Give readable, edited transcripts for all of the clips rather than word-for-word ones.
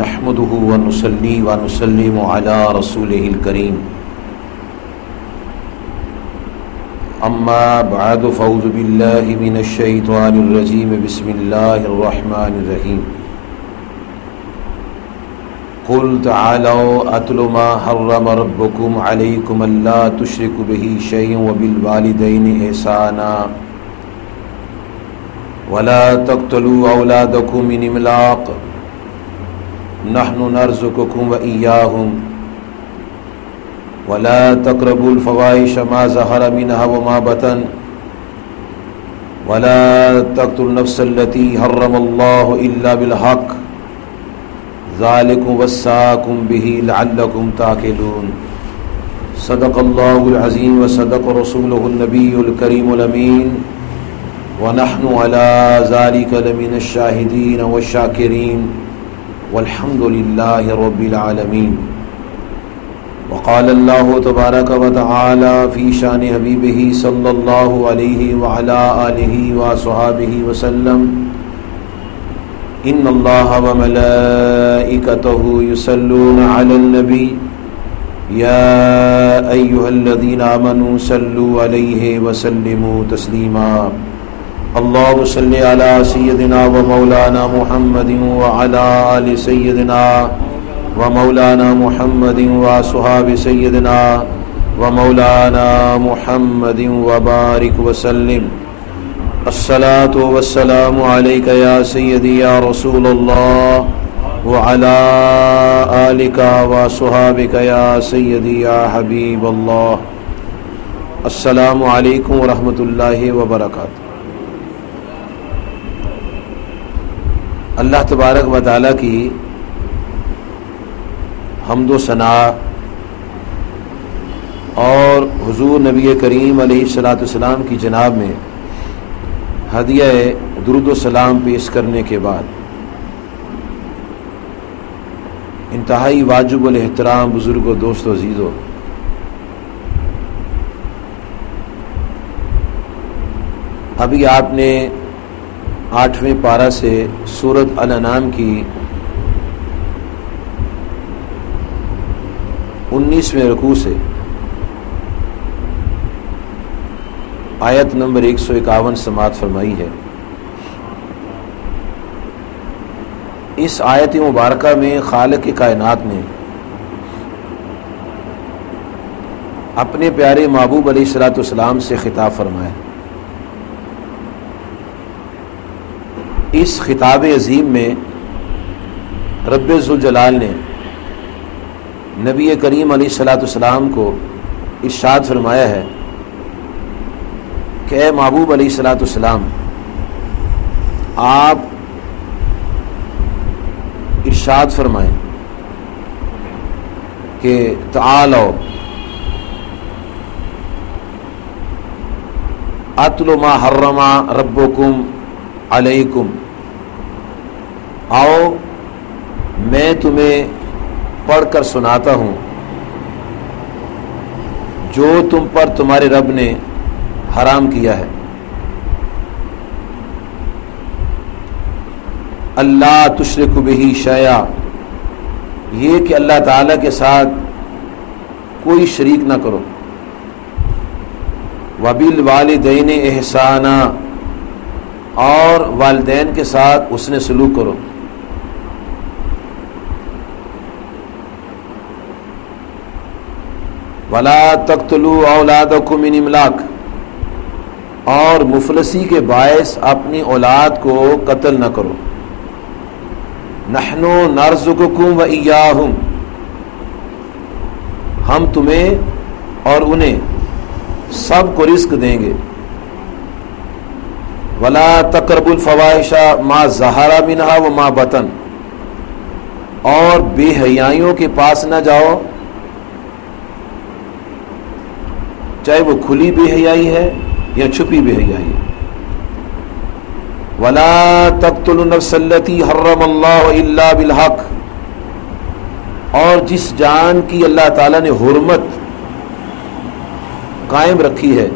نحمده ونصلي ونسلم على رسوله الكريم اما بعد فاعوذ بالله من الشيطان الرجيم بسم الله الرحمن الرحيم قل تعالوا اتل ما حرم ربكم عليكم الا تشركوا به شيئا وبالوالدين احسانا ولا تقتلوا اولادكم من املاق نحن نرزقكم وإياهم ولا تقربوا الفواحش ما ظهر منها وما بطن ولا تقتلوا النفس التي حرم الله إلا بالحق ذلكم وصاكم به لعلكم تعقلون صدق الله العظيم وصدق رسوله النبي الكريم الأمين ونحن على ذلك لمن الشاهدين والشاكرين والحمد لله رب العالمين وقال الله تبارك وتعالى في شان حبيبه صلى الله عليه وعلى آله وصحبه وسلم إن الله وملائكته يصلون على النبي يا أيها الذين آمنوا صلوا عليه وسلموا تسليما اللهم صل على سيدنا ومولانا محمد وعلى آل سيدنا ومولانا محمد وصحاب سيدنا ومولانا محمد وبارك وسلم الصلاة والسلام عليك يا سيدي يا رسول الله وعلى آلك وصحابك يا سيدي يا حبيب الله السلام علیکم ورحمۃ اللہ وبرکاتہ۔ اللہ تبارک و تعالیٰ کی حمد و ثنا اور حضور نبی کریم علیہ الصلاۃ والسلام کی جناب میں ہدیہ درود و سلام پیش کرنے کے بعد انتہائی واجب الاحترام بزرگوں، دوستوں، عزیزوں، ابھی آپ نے 8ویں پارہ سے سورۃ الانعام کی 19ویں رکوع سے آیت نمبر 151 سماعت فرمائی ہے۔ اس آیت مبارکہ میں خالق کائنات نے اپنے پیارے محبوب علیہ الصلوۃ والسلام سے خطاب فرمایا۔ اس خطاب عظیم میں رب ذوالجلال نے نبی کریم علیہ الصلوۃ والسلام کو ارشاد فرمایا ہے کہ اے محبوب علیہ الصلوۃ والسلام، آپ ارشاد فرمائیں کہ تعالوا اتل ما حرم ربکم علیکم، آؤ میں تمہیں پڑھ کر سناتا ہوں جو تم پر تمہارے رب نے حرام کیا ہے۔ اللہ تشرک بہ شیئا، یہ کہ اللہ تعالیٰ کے ساتھ کوئی شریک نہ کرو، وبالوالدین احسانا، اور والدین کے ساتھ اس نے سلوک کرو، ولا تقتلوا اولادکم من املاق، اور مفلسی کے باعث اپنی اولاد کو قتل نہ کرو، نحن نرزقکم وإیاہم، ہم تمہیں اور انہیں سب کو رزق دیں گے، ولا تقربوا الفواحش ما ظہر منہا وما بطن، اور بے حیائیوں کے پاس نہ جاؤ، چاہے وہ کھلی بے حیائی ہے یا چھپی بے حیائی ہے، ولا تقتلوا النفس التي حرم الله الا بالحق، اور جس جان کی اللہ تعالیٰ نے حرمت قائم رکھی ہے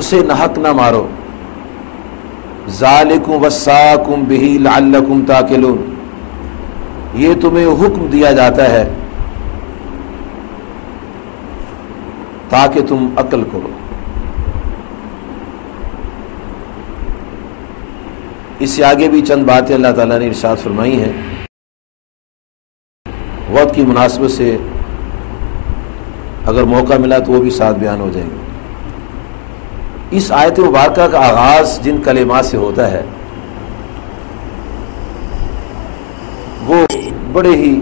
اسے ناحق نہ مارو، ذالکم وصاکم بہ لعلکم تعقلون، یہ تمہیں حکم دیا جاتا ہے تاکہ تم عقل کرو۔ اس سے آگے بھی چند باتیں اللہ تعالیٰ نے ارشاد فرمائی ہیں، وقت کی مناسبت سے اگر موقع ملا تو وہ بھی ساتھ بیان ہو جائیں گے۔ اس آیت مبارکہ کا آغاز جن کلمات سے ہوتا ہے وہ بڑے ہی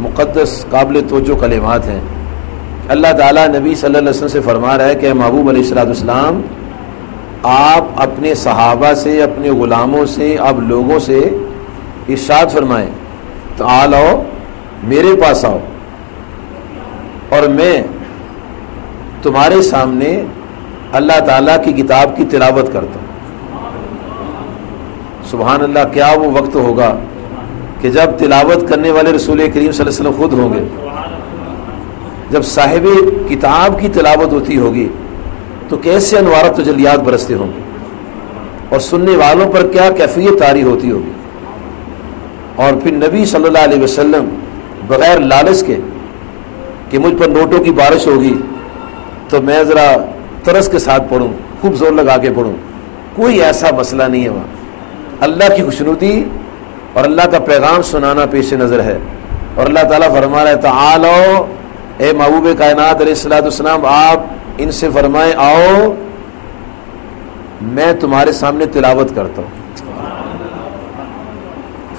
مقدس قابل توجہ کلمات ہیں۔ اللہ تعالیٰ نبی صلی اللہ علیہ وسلم سے فرما رہا ہے کہ محبوب علیہ الصلوۃ والسلام آپ اپنے صحابہ سے، اپنے غلاموں سے، آپ لوگوں سے ارشاد فرمائیں، تعالو میرے پاس آؤ اور میں تمہارے سامنے اللہ تعالیٰ کی کتاب کی تلاوت کرتا ہوں۔ سبحان اللہ، کیا وہ وقت ہوگا کہ جب تلاوت کرنے والے رسول کریم صلی اللہ علیہ وسلم خود ہوں گے، جب صاحب کتاب کی تلاوت ہوتی ہوگی تو کیسے انوار و تجلیات برستے ہوں گے، اور سننے والوں پر کیا کیفیت طاری ہوتی ہوگی۔ اور پھر نبی صلی اللہ علیہ وسلم بغیر لالچ کے کہ مجھ پر نوٹوں کی بارش ہوگی تو میں ذرا ترس کے ساتھ پڑھوں، خوب زور لگا کے پڑھوں، کوئی ایسا مسئلہ نہیں ہے وہاں۔ اللہ کی خوشنودی اور اللہ کا پیغام سنانا پیش نظر ہے، اور اللہ تعالیٰ فرما رہا ہے تعالو، اے محبوب کائنات علیہ الصلوۃ والسلام آپ ان سے فرمائیں آؤ میں تمہارے سامنے تلاوت کرتا ہوں۔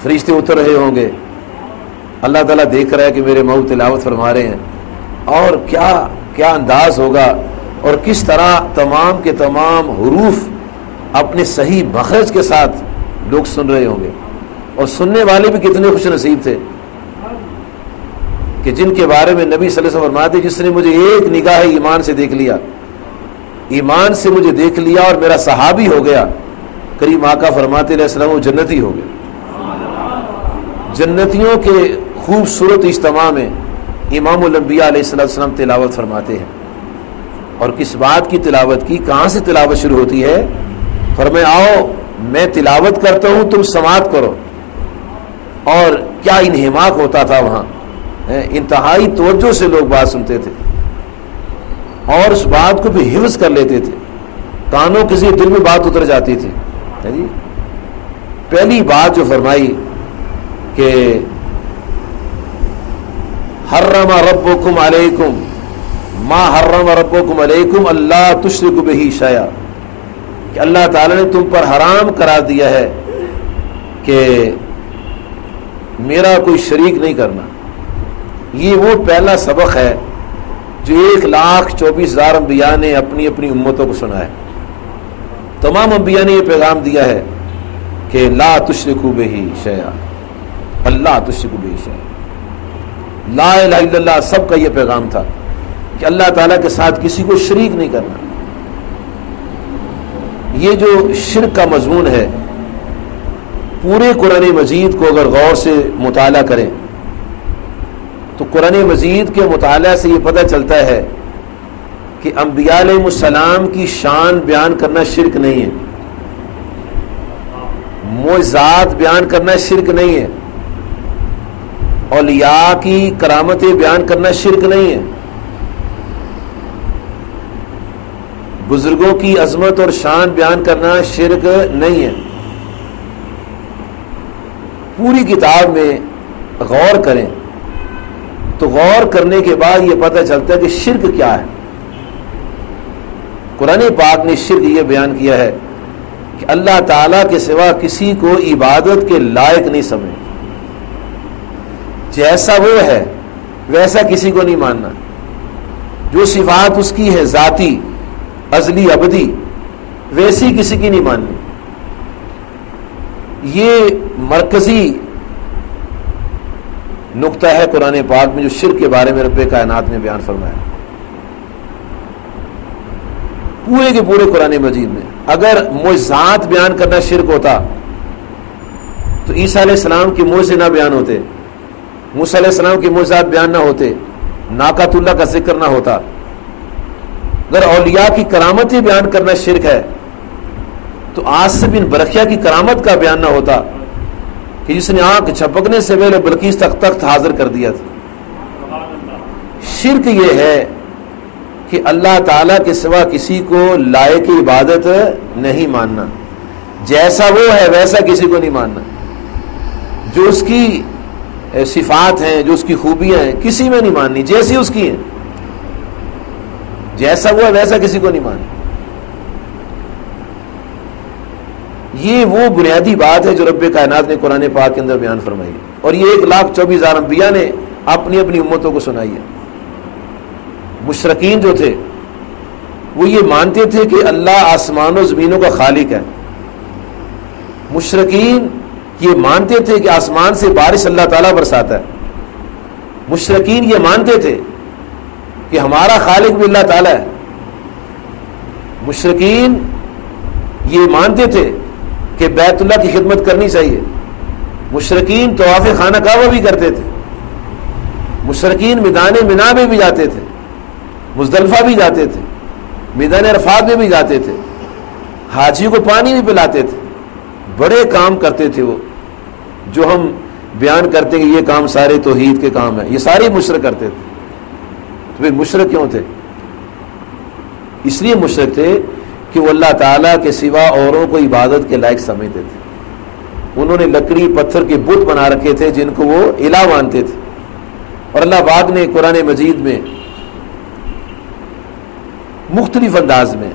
فرشتے اتر رہے ہوں گے، اللہ تعالیٰ دیکھ رہا ہے کہ میرے محبوب تلاوت فرما رہے ہیں، اور کیا انداز ہوگا اور کس طرح تمام کے تمام حروف اپنے صحیح مخرج کے ساتھ لوگ سن رہے ہوں گے، اور سننے والے بھی کتنے خوش نصیب تھے کہ جن کے بارے میں نبی صلی اللہ علیہ وسلم فرماتے جس نے مجھے ایک نگاہ ایمان سے دیکھ لیا، ایمان سے مجھے دیکھ لیا اور میرا صحابی ہو گیا، کریم آقا فرماتے علیہ السلام وہ جنتی ہو گئے۔ جنتیوں کے خوبصورت اجتماع میں امام الانبیاء علیہ السلام تلاوت فرماتے ہیں، اور کس بات کی تلاوت کی، کہاں سے تلاوت شروع ہوتی ہے؟ فرمایا آؤ میں تلاوت کرتا ہوں تم سماعت کرو، اور کیا انہماک ہوتا تھا وہاں، انتہائی توجہ سے لوگ بات سنتے تھے اور اس بات کو بھی حفظ کر لیتے تھے، کانوں کسی دل میں بات اتر جاتی تھی۔ جی پہلی بات جو فرمائی کہ حرم ربکم علیکم ما حرم ربکم علیکم اللہ تشرکوا بہ شیئا، کہ اللہ تعالیٰ نے تم پر حرام قرار دیا ہے کہ میرا کوئی شریک نہیں کرنا۔ یہ وہ پہلا سبق ہے جو 1,24,000 انبیاء نے اپنی اپنی امتوں کو سنا ہے۔ تمام انبیاء نے یہ پیغام دیا ہے کہ لا تشرکوا بہ شیئا، اللہ تشرکوا بہ شیئا، لا الہ الا اللہ، سب کا یہ پیغام تھا کہ اللہ تعالیٰ کے ساتھ کسی کو شریک نہیں کرنا۔ یہ جو شرک کا مضمون ہے پورے قرآن مجید کو اگر غور سے مطالعہ کریں تو قرآن مجید کے مطالعہ سے یہ پتہ چلتا ہے کہ انبیاء علیہ السلام کی شان بیان کرنا شرک نہیں ہے، معجزات بیان کرنا شرک نہیں ہے، اولیاء کی کرامتیں بیان کرنا شرک نہیں ہے، بزرگوں کی عظمت اور شان بیان کرنا شرک نہیں ہے۔ پوری کتاب میں غور کریں تو غور کرنے کے بعد یہ پتہ چلتا ہے کہ شرک کیا ہے۔ قرآن پاک نے شرک یہ بیان کیا ہے کہ اللہ تعالیٰ کے سوا کسی کو عبادت کے لائق نہیں سمجھے، جیسا وہ ہے ویسا کسی کو نہیں ماننا، جو صفات اس کی ہے ذاتی ازلی ابدی ویسی کسی کی نہیں ماننی۔ یہ مرکزی نقطہ ہے قرآن پاک میں جو شرک کے بارے میں رب کائنات نے بیان فرمایا پورے کے پورے قرآن مجید میں۔ اگر معجزات بیان کرنا شرک ہوتا تو عیسیٰ علیہ السلام کے معجزے نہ بیان ہوتے، موسیٰ علیہ السلام کے معجزات بیان نہ ہوتے، ناقۃ اللہ کا ذکر نہ ہوتا۔ اگر اولیاء کی کرامتیں بیان کرنا شرک ہے تو آصف بن برقیہ کی کرامت کا بیان نہ ہوتا، کہ جس نے آنکھ چھپکنے سے پہلے بلقیس تک تخت حاضر کر دیا تھا۔ شرک یہ ہے کہ اللہ تعالیٰ کے سوا کسی کو لائق عبادت نہیں ماننا، جیسا وہ ہے ویسا کسی کو نہیں ماننا، جو اس کی صفات ہیں، جو اس کی خوبیاں ہیں، کسی میں نہیں ماننی، جیسی اس کی ہیں، جیسا وہ ہے ویسا کسی کو نہیں ماننا۔ یہ وہ بنیادی بات ہے جو رب کائنات نے قرآن پاک کے اندر بیان فرمائی ہے، اور یہ 1,24,000 انبیاء نے اپنی اپنی امتوں کو سنائی ہے۔ مشرکین جو تھے وہ یہ مانتے تھے کہ اللہ آسمان و زمینوں کا خالق ہے، مشرکین یہ مانتے تھے کہ آسمان سے بارش اللہ تعالیٰ برساتا ہے، مشرکین یہ مانتے تھے کہ ہمارا خالق بھی اللہ تعالیٰ ہے، مشرکین یہ مانتے تھے کہ بیت اللہ کی خدمت کرنی چاہیے، مشرکین طواف خانہ کعبہ بھی کرتے تھے، مشرکین میدان منا میں بھی جاتے تھے، مزدلفہ بھی جاتے تھے، میدان عرفات میں بھی جاتے تھے، حاجی کو پانی بھی پلاتے تھے، بڑے کام کرتے تھے وہ جو ہم بیان کرتے ہیں کہ یہ کام سارے توحید کے کام ہیں، یہ سارے مشرک کرتے تھے۔ تو پھر مشرک کیوں تھے؟ اس لیے مشرک تھے کہ وہ اللہ تعالیٰ کے سوا اوروں کو عبادت کے لائق سمجھتے تھے، انہوں نے لکڑی پتھر کے بت بنا رکھے تھے جن کو وہ الہ مانتے تھے۔ اور اللہ پاک نے قرآن مجید میں مختلف انداز میں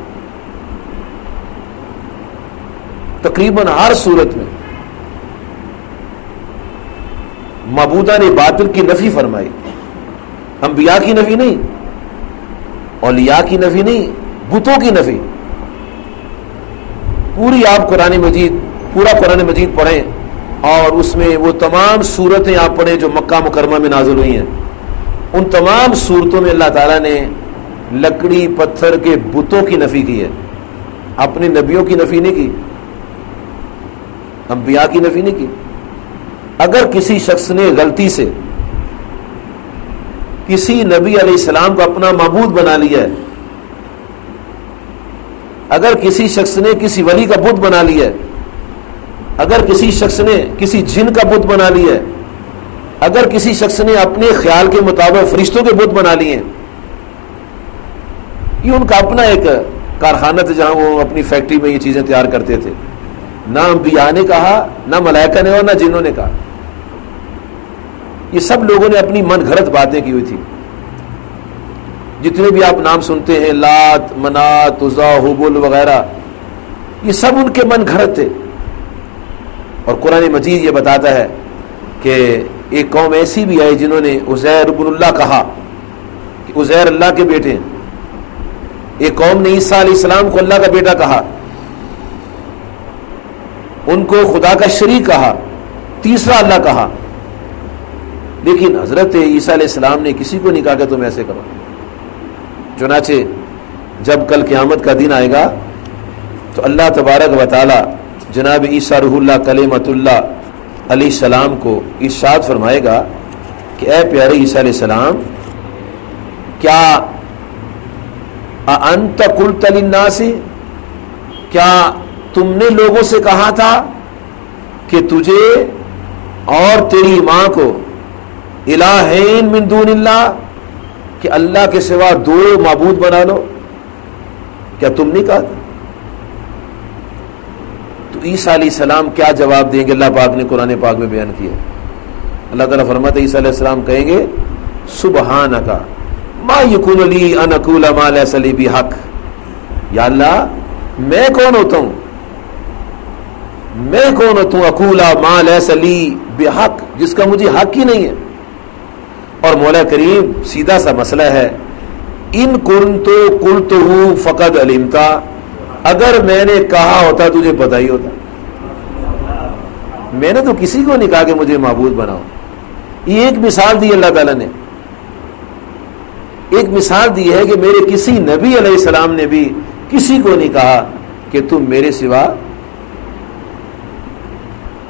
تقریباً ہر صورت میں معبودان باطل کی نفی فرمائی، انبیاء کی نفی نہیں، اولیاء کی نفی نہیں، بتوں کی نفی۔ پوری آپ پورا قرآن مجید پڑھیں اور اس میں وہ تمام صورتیں آپ پڑھیں جو مکہ مکرمہ میں نازل ہوئی ہیں، ان تمام صورتوں میں اللہ تعالیٰ نے لکڑی پتھر کے بتوں کی نفی کی ہے، اپنے نبیوں کی نفی نہیں کی، انبیاء کی نفی نہیں کی۔ اگر کسی شخص نے غلطی سے کسی نبی علیہ السلام کو اپنا معبود بنا لیا ہے، اگر کسی شخص نے کسی ولی کا بت بنا لیا ہے، اگر کسی شخص نے کسی جن کا بت بنا لیا ہے، اگر کسی شخص نے اپنے خیال کے مطابق فرشتوں کے بت بنا لیے ہیں، یہ ان کا اپنا ایک کارخانہ تھا جہاں وہ اپنی فیکٹری میں یہ چیزیں تیار کرتے تھے، نہ انبیاء نے کہا، نہ ملائکہ نے اور نہ جنوں نے کہا، یہ سب لوگوں نے اپنی من گھڑت باتیں کی ہوئی تھی۔ جتنے بھی آپ نام سنتے ہیں، لات، منات، عزا، حبل وغیرہ، یہ سب ان کے من گھڑت تھے۔ اور قرآن مجید یہ بتاتا ہے کہ ایک قوم ایسی بھی آئی جنہوں نے عزیر بن اللہ کہا کہ عزیر اللہ کے بیٹے ہیں، ایک قوم نے عیسیٰ علیہ السلام کو اللہ کا بیٹا کہا، ان کو خدا کا شریک کہا، تیسرا اللہ کہا۔ لیکن حضرت عیسیٰ علیہ السلام نے کسی کو نہیں کہا کہ تم ایسے کرو۔ چنانچہ جب کل قیامت کا دن آئے گا تو اللہ تبارک و تعالی جناب عیسیٰ روح اللہ کلمۃ اللہ علیہ السلام کو ارشاد فرمائے گا کہ اے پیارے عیسیٰ علیہ السلام، کیا انت قلت للناس، کیا تم نے لوگوں سے کہا تھا کہ تجھے اور تیری ماں کو الہین من دون اللہ، کہ اللہ کے سوا دو معبود بنا لو، کیا تم نہیں کہا تھا؟ تو عیسیٰ علیہ السلام کیا جواب دیں گے؟ اللہ پاک نے قرآن پاک میں بیان کیا، اللہ تعالیٰ فرماتا ہے عیسیٰ علیہ السلام کہیں گے سبحانک ما یکون لی ان اقول ما لیس لی بحق، یا اللہ میں کون ہوتا ہوں، میں کون ہوتا ہوں اقول ما لیس لی بحق، جس کا مجھے حق ہی نہیں ہے۔ اور مولا کریم سیدھا سا مسئلہ ہے، ان کنت قلتہ فقد علمتا، اگر میں نے کہا ہوتا تجھے پتہ ہی ہوتا، میں نے تو کسی کو نہیں کہا کہ مجھے معبود بناؤ۔ یہ ایک مثال دی اللہ تعالیٰ نے، ایک مثال دی ہے کہ میرے کسی نبی علیہ السلام نے بھی کسی کو نہیں کہا کہ تم میرے سوا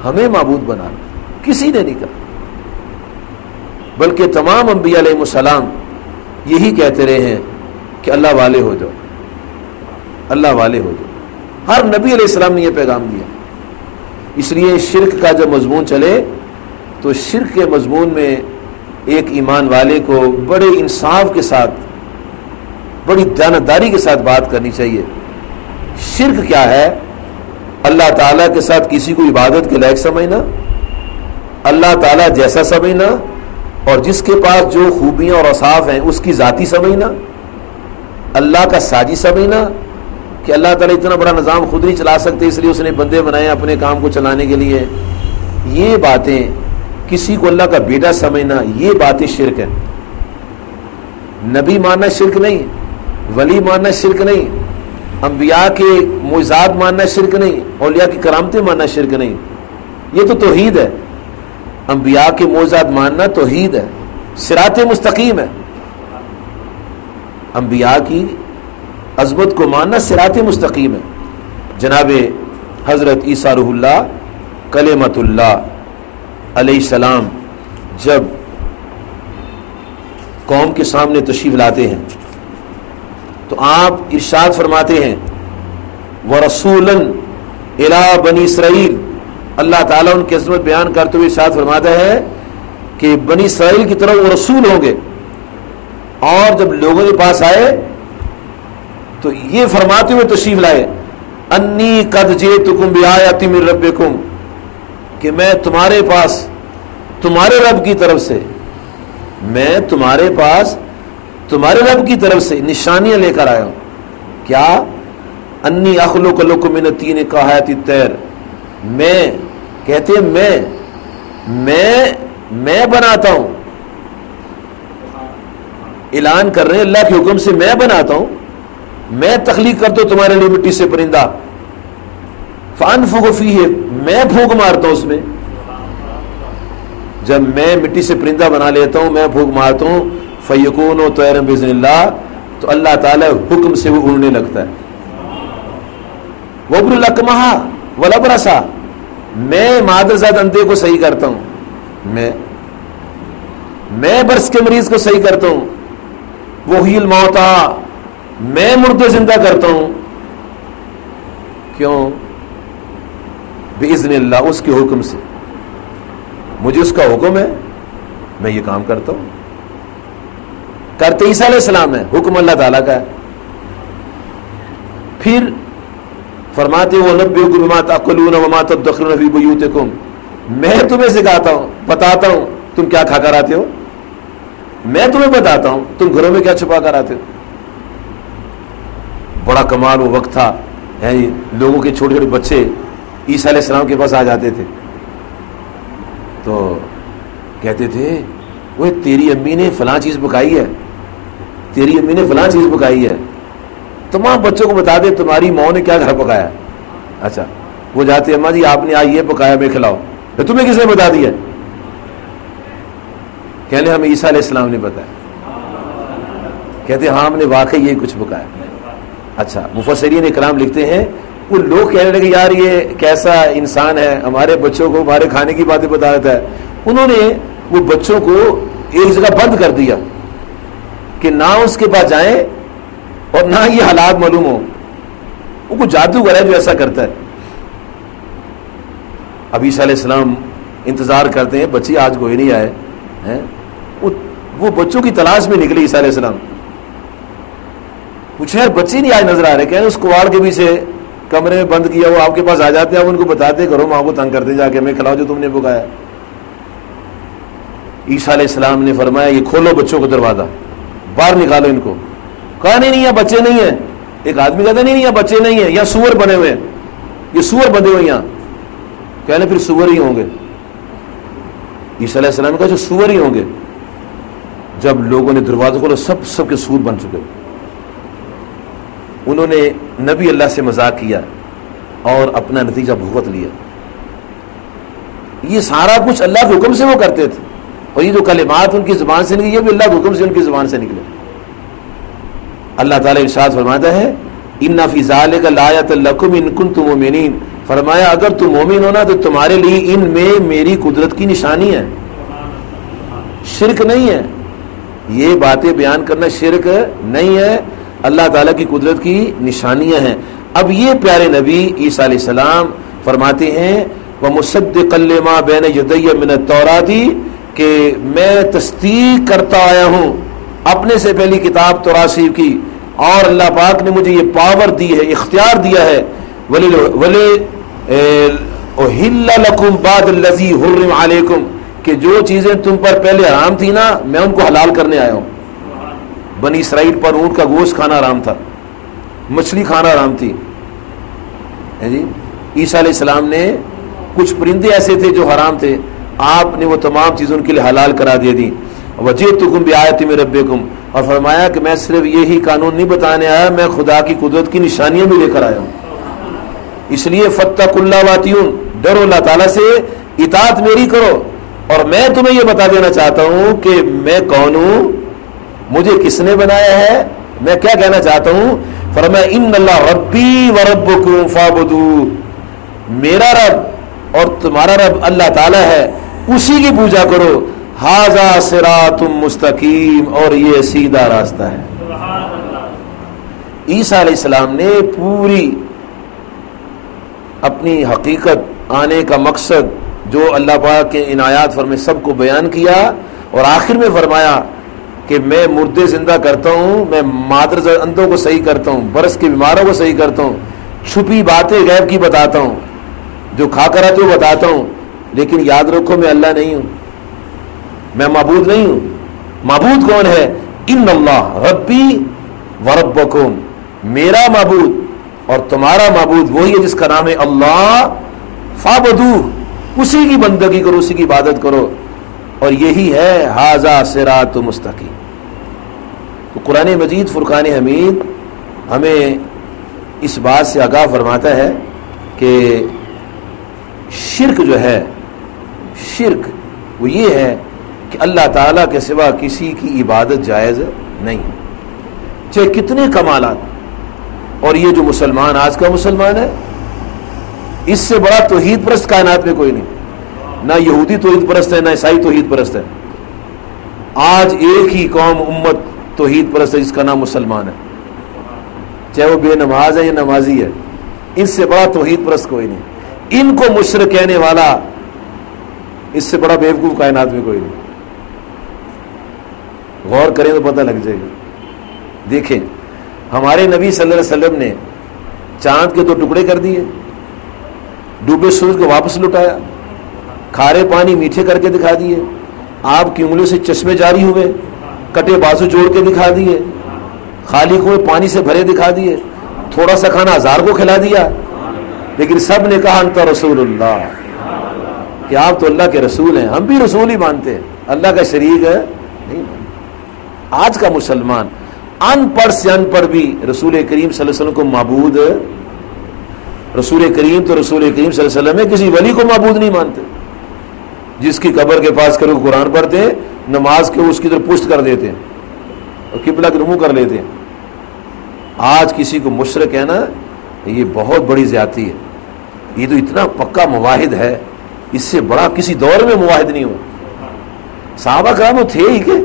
ہمیں معبود بنا لو، کسی نے نہیں کہا، بلکہ تمام انبیاء علیہ السلام یہی کہتے رہے ہیں کہ اللہ والے ہو جاؤ، اللہ والے ہو جاؤ۔ ہر نبی علیہ السلام نے یہ پیغام دیا۔ اس لیے شرک کا جب مضمون چلے تو شرک کے مضمون میں ایک ایمان والے کو بڑے انصاف کے ساتھ، بڑی دیانتداری کے ساتھ بات کرنی چاہیے۔ شرک کیا ہے؟ اللہ تعالیٰ کے ساتھ کسی کو عبادت کے لائق سمجھنا، اللہ تعالیٰ جیسا سمجھنا، اور جس کے پاس جو خوبیاں اور اوصاف ہیں اس کی ذاتی سمجھنا، اللہ کا ساجی سمجھنا کہ اللہ تعالیٰ اتنا بڑا نظام خود نہیں چلا سکتے اس لیے اس نے بندے بنائے اپنے کام کو چلانے کے لیے، یہ باتیں، کسی کو اللہ کا بیٹا سمجھنا، یہ باتیں شرک ہے۔ نبی ماننا شرک نہیں، ولی ماننا شرک نہیں، انبیاء کے معجزات ماننا شرک نہیں، اولیاء کی کرامتیں ماننا شرک نہیں، یہ تو توحید ہے۔ انبیاء کے معجزات ماننا توحید ہے، صراط مستقیم ہے۔ انبیاء کی عظمت کو ماننا صراط مستقیم ہے۔ جناب حضرت عیسیٰ روح اللہ کلمۃ اللہ علیہ السلام جب قوم کے سامنے تشریف لاتے ہیں تو آپ ارشاد فرماتے ہیں وَرَسُولًا إِلَىٰ بنی اسرائیل، اللہ تعالیٰ ان کی عظمت بیان کرتے ہوئے ارشاد فرماتا ہے کہ بنی اسرائیل کی طرف وہ رسول ہوں گے، اور جب لوگوں کے پاس آئے تو یہ فرماتے ہوئے تشریف لائے انی قد جئتکم بآیۃ من ربکم، کہ میں تمہارے پاس تمہارے رب کی طرف سے، میں تمہارے پاس تمہارے رب کی طرف سے نشانیاں لے کر آیا ہوں۔ کیا؟ انی اخلق لکم من الطین کہیئۃ الطیر، میں کہتے ہیں میں بناتا ہوں، اعلان کر رہے ہیں اللہ کے حکم سے میں بناتا ہوں، میں تخلیق کرتا ہوں تمہارے لیے مٹی سے پرندہ، فانفخ فیہ، میں پھونک مارتا ہوں اس میں، جب میں مٹی سے پرندہ بنا لیتا ہوں، میں پھونک مارتا ہوں، فیکون طیرا باذن اللہ، تو اللہ تعالی حکم سے وہ اڑنے لگتا ہے۔ وابر الاکمہ والابرص، میں مادرزاد اندھے کو صحیح کرتا ہوں، میں برس کے مریض کو صحیح کرتا ہوں، وحی الموتى، میں مردے زندہ کرتا ہوں، کیوں؟ باذن اللہ، اس کے حکم سے، مجھے اس کا حکم ہے، میں یہ کام کرتا ہوں۔ کرتے عیسیٰ علیہ السلام ہے، حکم اللہ تعالیٰ کا ہے۔ پھر فرماتے وَنَبِّئُكُم بِمَا تَأْكُلُونَ وَمَا تَدَّخِرُونَ فِي بُيُوتِكُم، میں تمہیں سکھاتا ہوں، بتاتا ہوں تم کیا کھا کر آتے ہو، میں تمہیں بتاتا ہوں تم گھروں میں کیا چھپا کر آتے ہو۔ بڑا کمال وہ وقت تھا، یعنی لوگوں کے چھوٹے چھوٹے بچے عیسیٰ علیہ السلام کے پاس آ جاتے تھے تو کہتے تھے وہ تیری امی نے فلاں چیز پکائی ہے، تیری امی نے فلاں چیز پکائی ہے، تمام بچوں کو بتا دے تمہاری ماں نے کیا گھر پکایا۔ اچھا، وہ جاتے اماں جی آپ نے آج یہ پکایا، میں کھلاؤ، پھر تمہیں کس نے بتا دیا؟ کہنے ہمیں عیسیٰ علیہ السلام نے بتایا۔ کہتے ہاں ہم نے واقعی یہ کچھ پکایا۔ اچھا، مفسرین اکرام لکھتے ہیں وہ لوگ کہنے لگے یار یہ کیسا انسان ہے، ہمارے بچوں کو ہمارے کھانے کی باتیں بتا دیتا ہے۔ انہوں نے وہ بچوں کو ایک جگہ بند کر دیا کہ نہ اس کے پاس جائیں اور نہ یہ حالات معلوم ہو۔ وہ کوئی جادوگر ہے جو ایسا کرتا ہے۔ اب عیسیٰ علیہ السلام انتظار کرتے ہیں، بچے آج کوئی نہیں آئے ہیں، وہ بچوں کی تلاش میں نکلے عیسیٰ علیہ السلام، پوچھے یار بچے نہیں آج نظر آ رہے، کہنے اس کواڑ کے بھی سے کمرے میں بند کیا، وہ آپ کے پاس آ جاتے ہیں، آپ ان کو بتاتے گھروں ماں کو تنگ کرتے جا کے ہمیں کھلاؤ جو تم نے پکایا۔ عیسیٰ علیہ السلام نے فرمایا یہ کھولو بچوں کو دروازہ، باہر نکالو ان کو۔ کہا نہیں یہ بچے نہیں ہیں۔ ایک آدمی کہتا نہیں یہ بچے نہیں ہیں، یا سور بنے ہوئے ہیں، یہ سور بندے ہوئے یہاں۔ کہنے پھر سور ہی ہوں گے۔ عیسیٰ علیہ السلام نے کہا جو سور ہی ہوں گے۔ جب لوگوں نے دروازہ کھولا سب کے سور بن چکے۔ انہوں نے نبی اللہ سے مذاق کیا اور اپنا نتیجہ بھگت لیا۔ یہ سارا کچھ اللہ کے حکم سے وہ کرتے تھے، اور یہ جو کلمات ان کی زبان سے نکلے یہ بھی اللہ کے حکم سے ان کی زبان سے نکلے۔ اللہ تعالیٰ ارشاد فرماتا ہے ان فی ذالک لآیۃ لکم ان کنتم مؤمنین، فرمایا اگر تم مومن ہونا تو تمہارے لیے ان میں میری قدرت کی نشانی ہے، شرک نہیں ہے۔ یہ باتیں بیان کرنا شرک نہیں ہے، اللہ تعالیٰ کی قدرت کی نشانیاں ہیں۔ اب یہ پیارے نبی عیسیٰ علیہ السلام فرماتے ہیں وَمُصَدِّقًا لِمَا بَيْنَ يَدَيَّ مِنَ التَّوْرَاةِ کہ میں تصدیق کرتا آیا ہوں اپنے سے پہلی کتاب تورات شریف کی، اور اللہ پاک نے مجھے یہ پاور دی ہے، اختیار دیا ہے، أُحِلَّ لَكُمْ بَعْدَ الَّذِي حُرِّمَ عَلَيْكُمْ کہ جو چیزیں تم پر پہلے حرام تھی نا میں ان کو حلال کرنے آیا ہوں۔ بنی اسرائیل پر اونٹ کا گوشت کھانا حرام تھا، مچھلی کھانا حرام تھی، جی عیسیٰ علیہ السلام نے کچھ پرندے ایسے تھے جو حرام تھے، آپ نے وہ تمام چیزیں ان کے لیے حلال کرا دے دی۔ وَجِئْتُكُمْ بِآیَةٍ مِّن رَبِّكُمْ اور فرمایا کہ میں صرف یہی قانون نہیں بتانے آیا، میں خدا کی قدرت کی نشانیاں بھی لے کر آیا ہوں۔ اس لیے فَاتَّقُوا اللَّهَ وَأَطِیعُونِ ڈرو اللہ تعالیٰ سے، اطاعت میری کرو، اور میں تمہیں یہ بتا دینا چاہتا ہوں کہ میں کون ہوں، مجھے کس نے بنایا ہے، میں کیا کہنا چاہتا ہوں۔ فرمایا ان اللہ ربی وربکم فاعبدوہ، میرا رب اور تمہارا رب اللہ تعالیٰ ہے، اسی کی پوجا کرو۔ ھذا صراط مستقیم، اور یہ سیدھا راستہ ہے۔ عیسیٰ علیہ السلام نے پوری اپنی حقیقت، آنے کا مقصد جو اللہ پاک کے عنایات فرمائے سب کو بیان کیا، اور آخر میں فرمایا کہ میں مردے زندہ کرتا ہوں، میں مادر اندھوں کو صحیح کرتا ہوں، برس کے بیماروں کو صحیح کرتا ہوں، چھپی باتیں غیب کی بتاتا ہوں، جو کھا کر آتے وہ بتاتا ہوں، لیکن یاد رکھو میں اللہ نہیں ہوں، میں معبود نہیں ہوں۔ معبود کون ہے؟ ان اللہ ربی وربکم، میرا معبود اور تمہارا معبود وہی ہے جس کا نام ہے اللہ، فاعبدوہ، اسی کی بندگی کرو، اسی کی عبادت کرو، اور یہی ہے ھذا صراط مستقیم۔ تو قرآن مجید فرقان حمید ہمیں اس بات سے آگاہ فرماتا ہے کہ شرک جو ہے، شرک وہ یہ ہے کہ اللہ تعالیٰ کے سوا کسی کی عبادت جائز نہیں ہے، چاہے کتنے کمالات۔ اور یہ جو مسلمان آج کا مسلمان ہے، اس سے بڑا توحید پرست کائنات میں کوئی نہیں، نہ یہودی توحید پرست ہے نہ عیسائی توحید پرست ہے۔ آج ایک ہی قوم امت توحید پرست ہے جس کا نام مسلمان ہے، چاہے وہ بے نماز ہے یا نمازی ہے، اس سے بڑا توحید پرست کوئی نہیں۔ ان کو مشرک کہنے والا اس سے بڑا بیوقوف کائنات میں کوئی نہیں۔ غور کریں تو پتہ لگ جائے گا۔ دیکھیں ہمارے نبی صلی اللہ علیہ وسلم نے چاند کے 2 ٹکڑے کر دیے، ڈوبے سورج کو واپس لٹایا، کھارے پانی میٹھے کر کے دکھا دیے، آپ کی انگلیوں سے چشمے جاری ہوئے، کٹے بازو جوڑ کے دکھا دیے، خالی کنویں پانی سے بھرے دکھا دیے، تھوڑا سا کھانا 1000 کو کھلا دیا، لیکن سب نے کہا انت رسول اللہ، کہ آپ تو اللہ کے رسول ہیں۔ ہم بھی رسول ہی مانتے ہیں، اللہ کا شریک ہے نہیں۔ آج کا مسلمان ان پڑھ سے ان پڑھ بھی رسول کریم صلی اللہ علیہ وسلم کو معبود، رسول کریم تو رسول کریم صلی اللہ علیہ وسلم ہے، کسی ولی کو معبود نہیں مانتے۔ جس کی قبر کے پاس کرو قرآن پڑھتے ہیں، نماز کے اس کی طرف پشت کر دیتے ہیں اور قبلہ کے منہ کر لیتے ہیں۔ آج کسی کو مشرک کہنا یہ بہت بڑی زیادتی ہے، یہ تو اتنا پکا موحد ہے، اس سے بڑا کسی دور میں موحد نہیں ہوا۔ صحابہ کرام تھے ہی کہ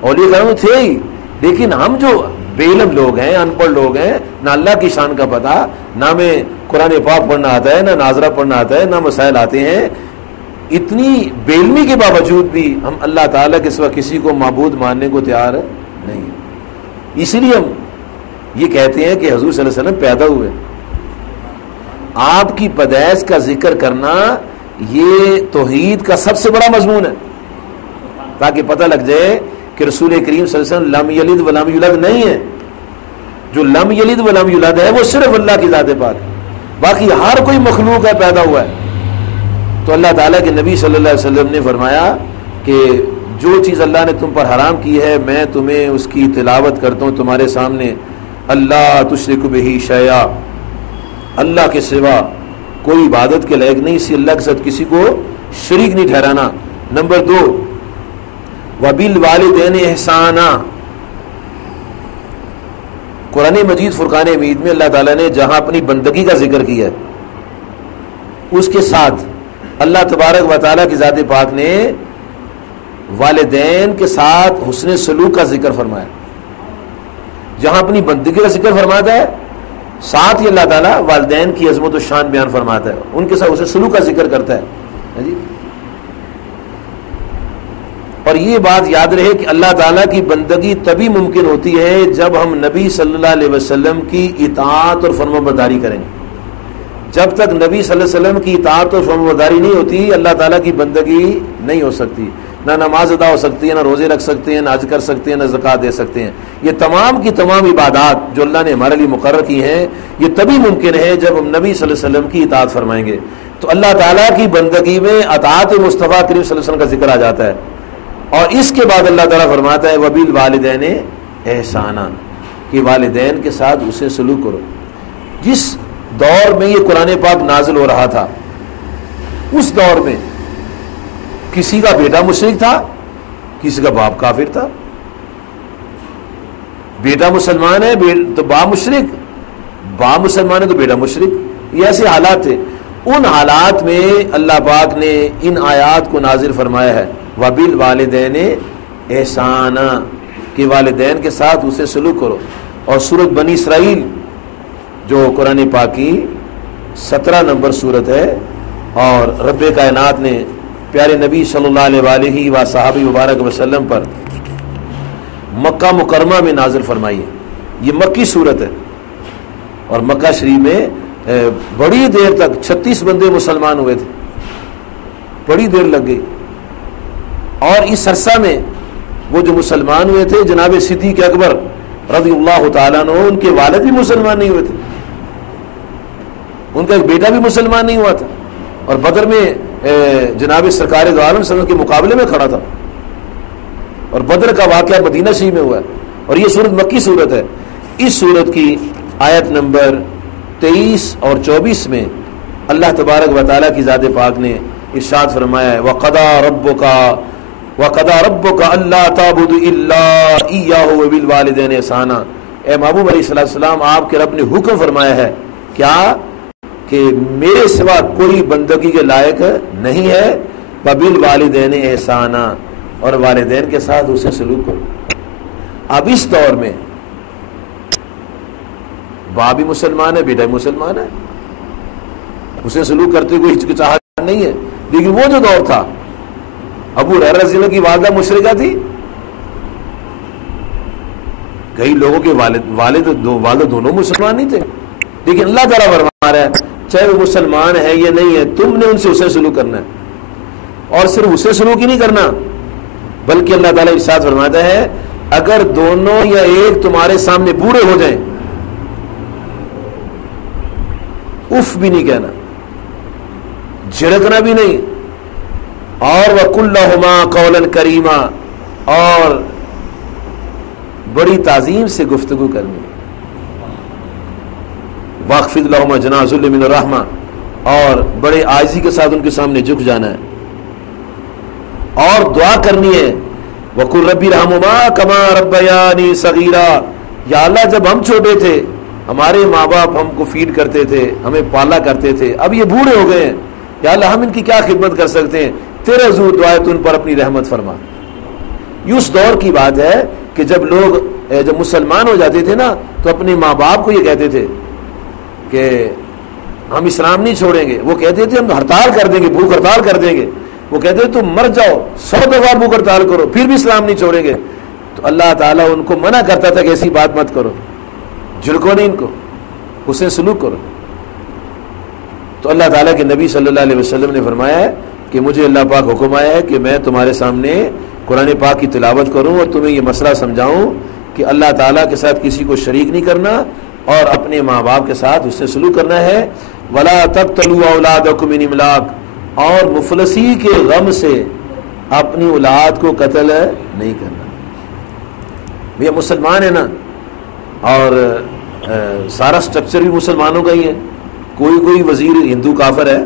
اولیاء کرام تھے ہی، لیکن ہم جو بے علم لوگ ہیں، ان پڑھ لوگ ہیں، نہ اللہ کی شان کا پتہ، نہ ہمیں قرآن پاک پڑھنا آتا ہے، نہ ناظرہ پڑھنا آتا ہے، نہ مسائل آتے ہیں، اتنی بے علمی کے باوجود بھی ہم اللہ تعالیٰ کے سوا کسی کو معبود ماننے کو تیار نہیں۔ اسی لیے ہم یہ کہتے ہیں کہ حضور صلی اللہ علیہ وسلم پیدا ہوئے، آپ کی پیدائش کا ذکر کرنا یہ توحید کا سب سے بڑا مضمون ہے، تاکہ پتہ لگ جائے کہ رسول کریم صلی اللہ علیہ وسلم لم یلد ولم یولد نہیں ہے۔ جو لم یلد ولم یولد ہے وہ صرف اللہ کی ذات پاک ہے، باقی ہر کوئی مخلوق ہے پیدا ہوا ہے۔ تو اللہ تعالیٰ کے نبی صلی اللہ علیہ وسلم نے فرمایا کہ جو چیز اللہ نے تم پر حرام کی ہے میں تمہیں اس کی تلاوت کرتا ہوں تمہارے سامنے، اللہ تشرک بہ شیئا، اللہ کے سوا کوئی عبادت کے لائق نہیں، اسی اللہ کے ساتھ کسی کو شریک نہیں ٹھہرانا۔ نمبر 2 وبالوالدین احسانا، قرآن مجید فرقان حمید میں اللہ تعالیٰ نے جہاں اپنی بندگی کا ذکر کیا ہے اس کے ساتھ اللہ تبارک و تعالیٰ کی ذات پاک نے والدین کے ساتھ حسن سلوک کا ذکر فرمایا۔ جہاں اپنی بندگی کا ذکر فرماتا ہے ساتھ ہی اللہ تعالیٰ والدین کی عظمت و شان بیان فرماتا ہے، ان کے ساتھ اسے سلوک کا ذکر کرتا ہے جی۔ اور یہ بات یاد رہے کہ اللہ تعالیٰ کی بندگی تبھی ممکن ہوتی ہے جب ہم نبی صلی اللہ علیہ وسلم کی اطاعت اور فرمانبرداری کریں گے۔ جب تک نبی صلی اللہ علیہ وسلم کی اطاعت اور فرمانبرداری نہیں ہوتی، اللہ تعالیٰ کی بندگی نہیں ہو سکتی، نہ نماز ادا ہو سکتی ہے، نہ روزے رکھ سکتے ہیں، نہ حج کر سکتے ہیں، نہ زکوٰۃ دے سکتے ہیں۔ یہ تمام کی تمام عبادات جو اللہ نے ہمارے لیے مقرر کی ہیں، یہ تبھی ممکن ہے جب ہم نبی صلی اللہ علیہ وسلم کی اطاعت فرمائیں گے۔ تو اللہ تعالیٰ کی بندگی میں اطاعت مصطفیٰ کریم صلی اللہ علیہ وسلم کا ذکر آ جاتا ہے، اور اس کے بعد اللہ تعالیٰ فرماتا ہے وَبِالْوَالِدَيْنِ احسانًا، کہ والدین کے ساتھ اسے سلوک کرو۔ جس دور میں یہ قرآن پاک نازل ہو رہا تھا، اس دور میں کسی کا بیٹا مشرک تھا، کسی کا باپ کافر تھا۔ بیٹا مسلمان ہے تو باپ مشرک، باپ مسلمان ہے تو بیٹا مشرک، یہ ایسے حالات تھے۔ ان حالات میں اللہ پاک نے ان آیات کو نازل فرمایا ہے وَبِالْوَالِدَيْنِ احسانًا، کہ والدین کے ساتھ اسے سلوک کرو۔ اور سورۃ بنی اسرائیل جو قرآن پاک کی 17 نمبر سورت ہے، اور رب کائنات نے پیارے نبی صلی اللہ علیہ وآلہ و صحابہ مبارک وسلم پر مکہ مکرمہ میں نازل فرمائی ہے۔ یہ مکی صورت ہے، اور مکہ شریف میں بڑی دیر تک 36 بندے مسلمان ہوئے تھے، بڑی دیر لگ گئی۔ اور اس عرصہ میں وہ جو مسلمان ہوئے تھے، جناب صدیق اکبر رضی اللہ تعالیٰ عنہ، ان کے والد بھی مسلمان نہیں ہوئے تھے، ان کا ایک بیٹا بھی مسلمان نہیں ہوا تھا، اور بدر میں جناب سرکار دو عالم صلی اللہ علیہ وسلم کے مقابلے میں کھڑا تھا، اور بدر کا واقعہ مدینہ شریف میں ہوا ہے، اور یہ سورت مکی سورت ہے۔ اس سورت کی آیت نمبر 23 اور 24 میں اللہ تبارک و تعالیٰ کی ذات پاک نے ارشاد فرمایا ہے وَقَضَىٰ رَبُّكَ أَلَّا تَعْبُدُوا إِلَّا إِيَّاهُ وَبِالْوَالِدَيْنِ احسانا۔ اے محبوب علیہ السلام، آپ کے رب نے حکم فرمایا ہے کیا کہ میرے سوا کوئی بندگی کے لائق نہیں ہے، وَبِالْوَالِدَيْنِ احسانا، اور والدین کے ساتھ اسے سلوک کرو۔ اب اس دور میں باپ بھی مسلمان ہے، بیٹا بھی مسلمان ہے، اسے سلوک کرتے کوئی ہچکچاہٹ نہیں ہے۔ لیکن وہ جو دور تھا، ابو ہریرہ رضی اللہ کی والدہ مشرکہ تھی، کئی لوگوں کے والد دونوں مسلمان نہیں تھے، لیکن اللہ تعالیٰ فرما رہا ہے چاہے وہ مسلمان ہے یا نہیں ہے، تم نے ان سے اسے سلوک کرنا ہے، اور صرف اسے سلوک ہی نہیں کرنا، بلکہ اللہ تعالیٰ ارشاد فرماتا ہے اگر دونوں یا ایک تمہارے سامنے بوڑھے ہو جائیں، اف بھی نہیں کہنا، جھڑکنا بھی نہیں، اور وَقُلْ لَهُمَا قَوْلًا كَرِيمًا، اور بڑی تعظیم سے گفتگو کرنی، وَاخْفِضْ لَهُمَا جَنَاحَ الذُّلِّ مِنَ الرَّحْمَةِ، اور بڑے عاجزی کے ساتھ ان کے سامنے جھک جانا ہے، اور دعا کرنی ہے وَقُلْ رَبِّ ارْحَمْهُمَا كَمَا رَبَّيَانِي صَغِيرًا، یا اللہ جب ہم چھوٹے تھے ہمارے ماں باپ ہم کو فیڈ کرتے تھے، ہمیں پالا کرتے تھے، اب یہ بوڑھے ہو گئے ہیں، یا اللہ ہم ان کی کیا خدمت کر سکتے ہیں، تیرے حضور دعائے تو ان پر اپنی رحمت فرما۔ یہ اس دور کی بات ہے کہ جب لوگ جب مسلمان ہو جاتے تھے نا، تو اپنے ماں باپ کو یہ کہتے تھے کہ ہم اسلام نہیں چھوڑیں گے، وہ کہتے تھے ہم ہڑتال کر دیں گے، بھوک ہڑتال کر دیں گے، وہ کہتے تھے تم مر جاؤ 100 دفعہ بھوک ہڑتال کرو پھر بھی اسلام نہیں چھوڑیں گے، تو اللہ تعالیٰ ان کو منع کرتا تھا کہ ایسی بات مت کرو، جھڑکو نہیں ان کو، اسے سلوک کرو۔ تو اللہ تعالیٰ کے نبی صلی اللہ علیہ وسلم نے فرمایا ہے کہ مجھے اللہ پاک حکم آیا ہے کہ میں تمہارے سامنے قرآن پاک کی تلاوت کروں اور تمہیں یہ مسئلہ سمجھاؤں کہ اللہ تعالیٰ کے ساتھ کسی کو شریک نہیں کرنا، اور اپنے ماں باپ کے ساتھ اس سے سلوک کرنا ہے۔ وَلَا تَقْتُلُوا أَوْلَادَكُمْ مِنْ إِمْلَاقٍ، اور مفلسی کے غم سے اپنی اولاد کو قتل نہیں کرنا۔ یہ مسلمان ہے نا، اور سارا سٹرکچر بھی مسلمانوں کا ہی ہے، کوئی وزیر ہندو کافر ہے،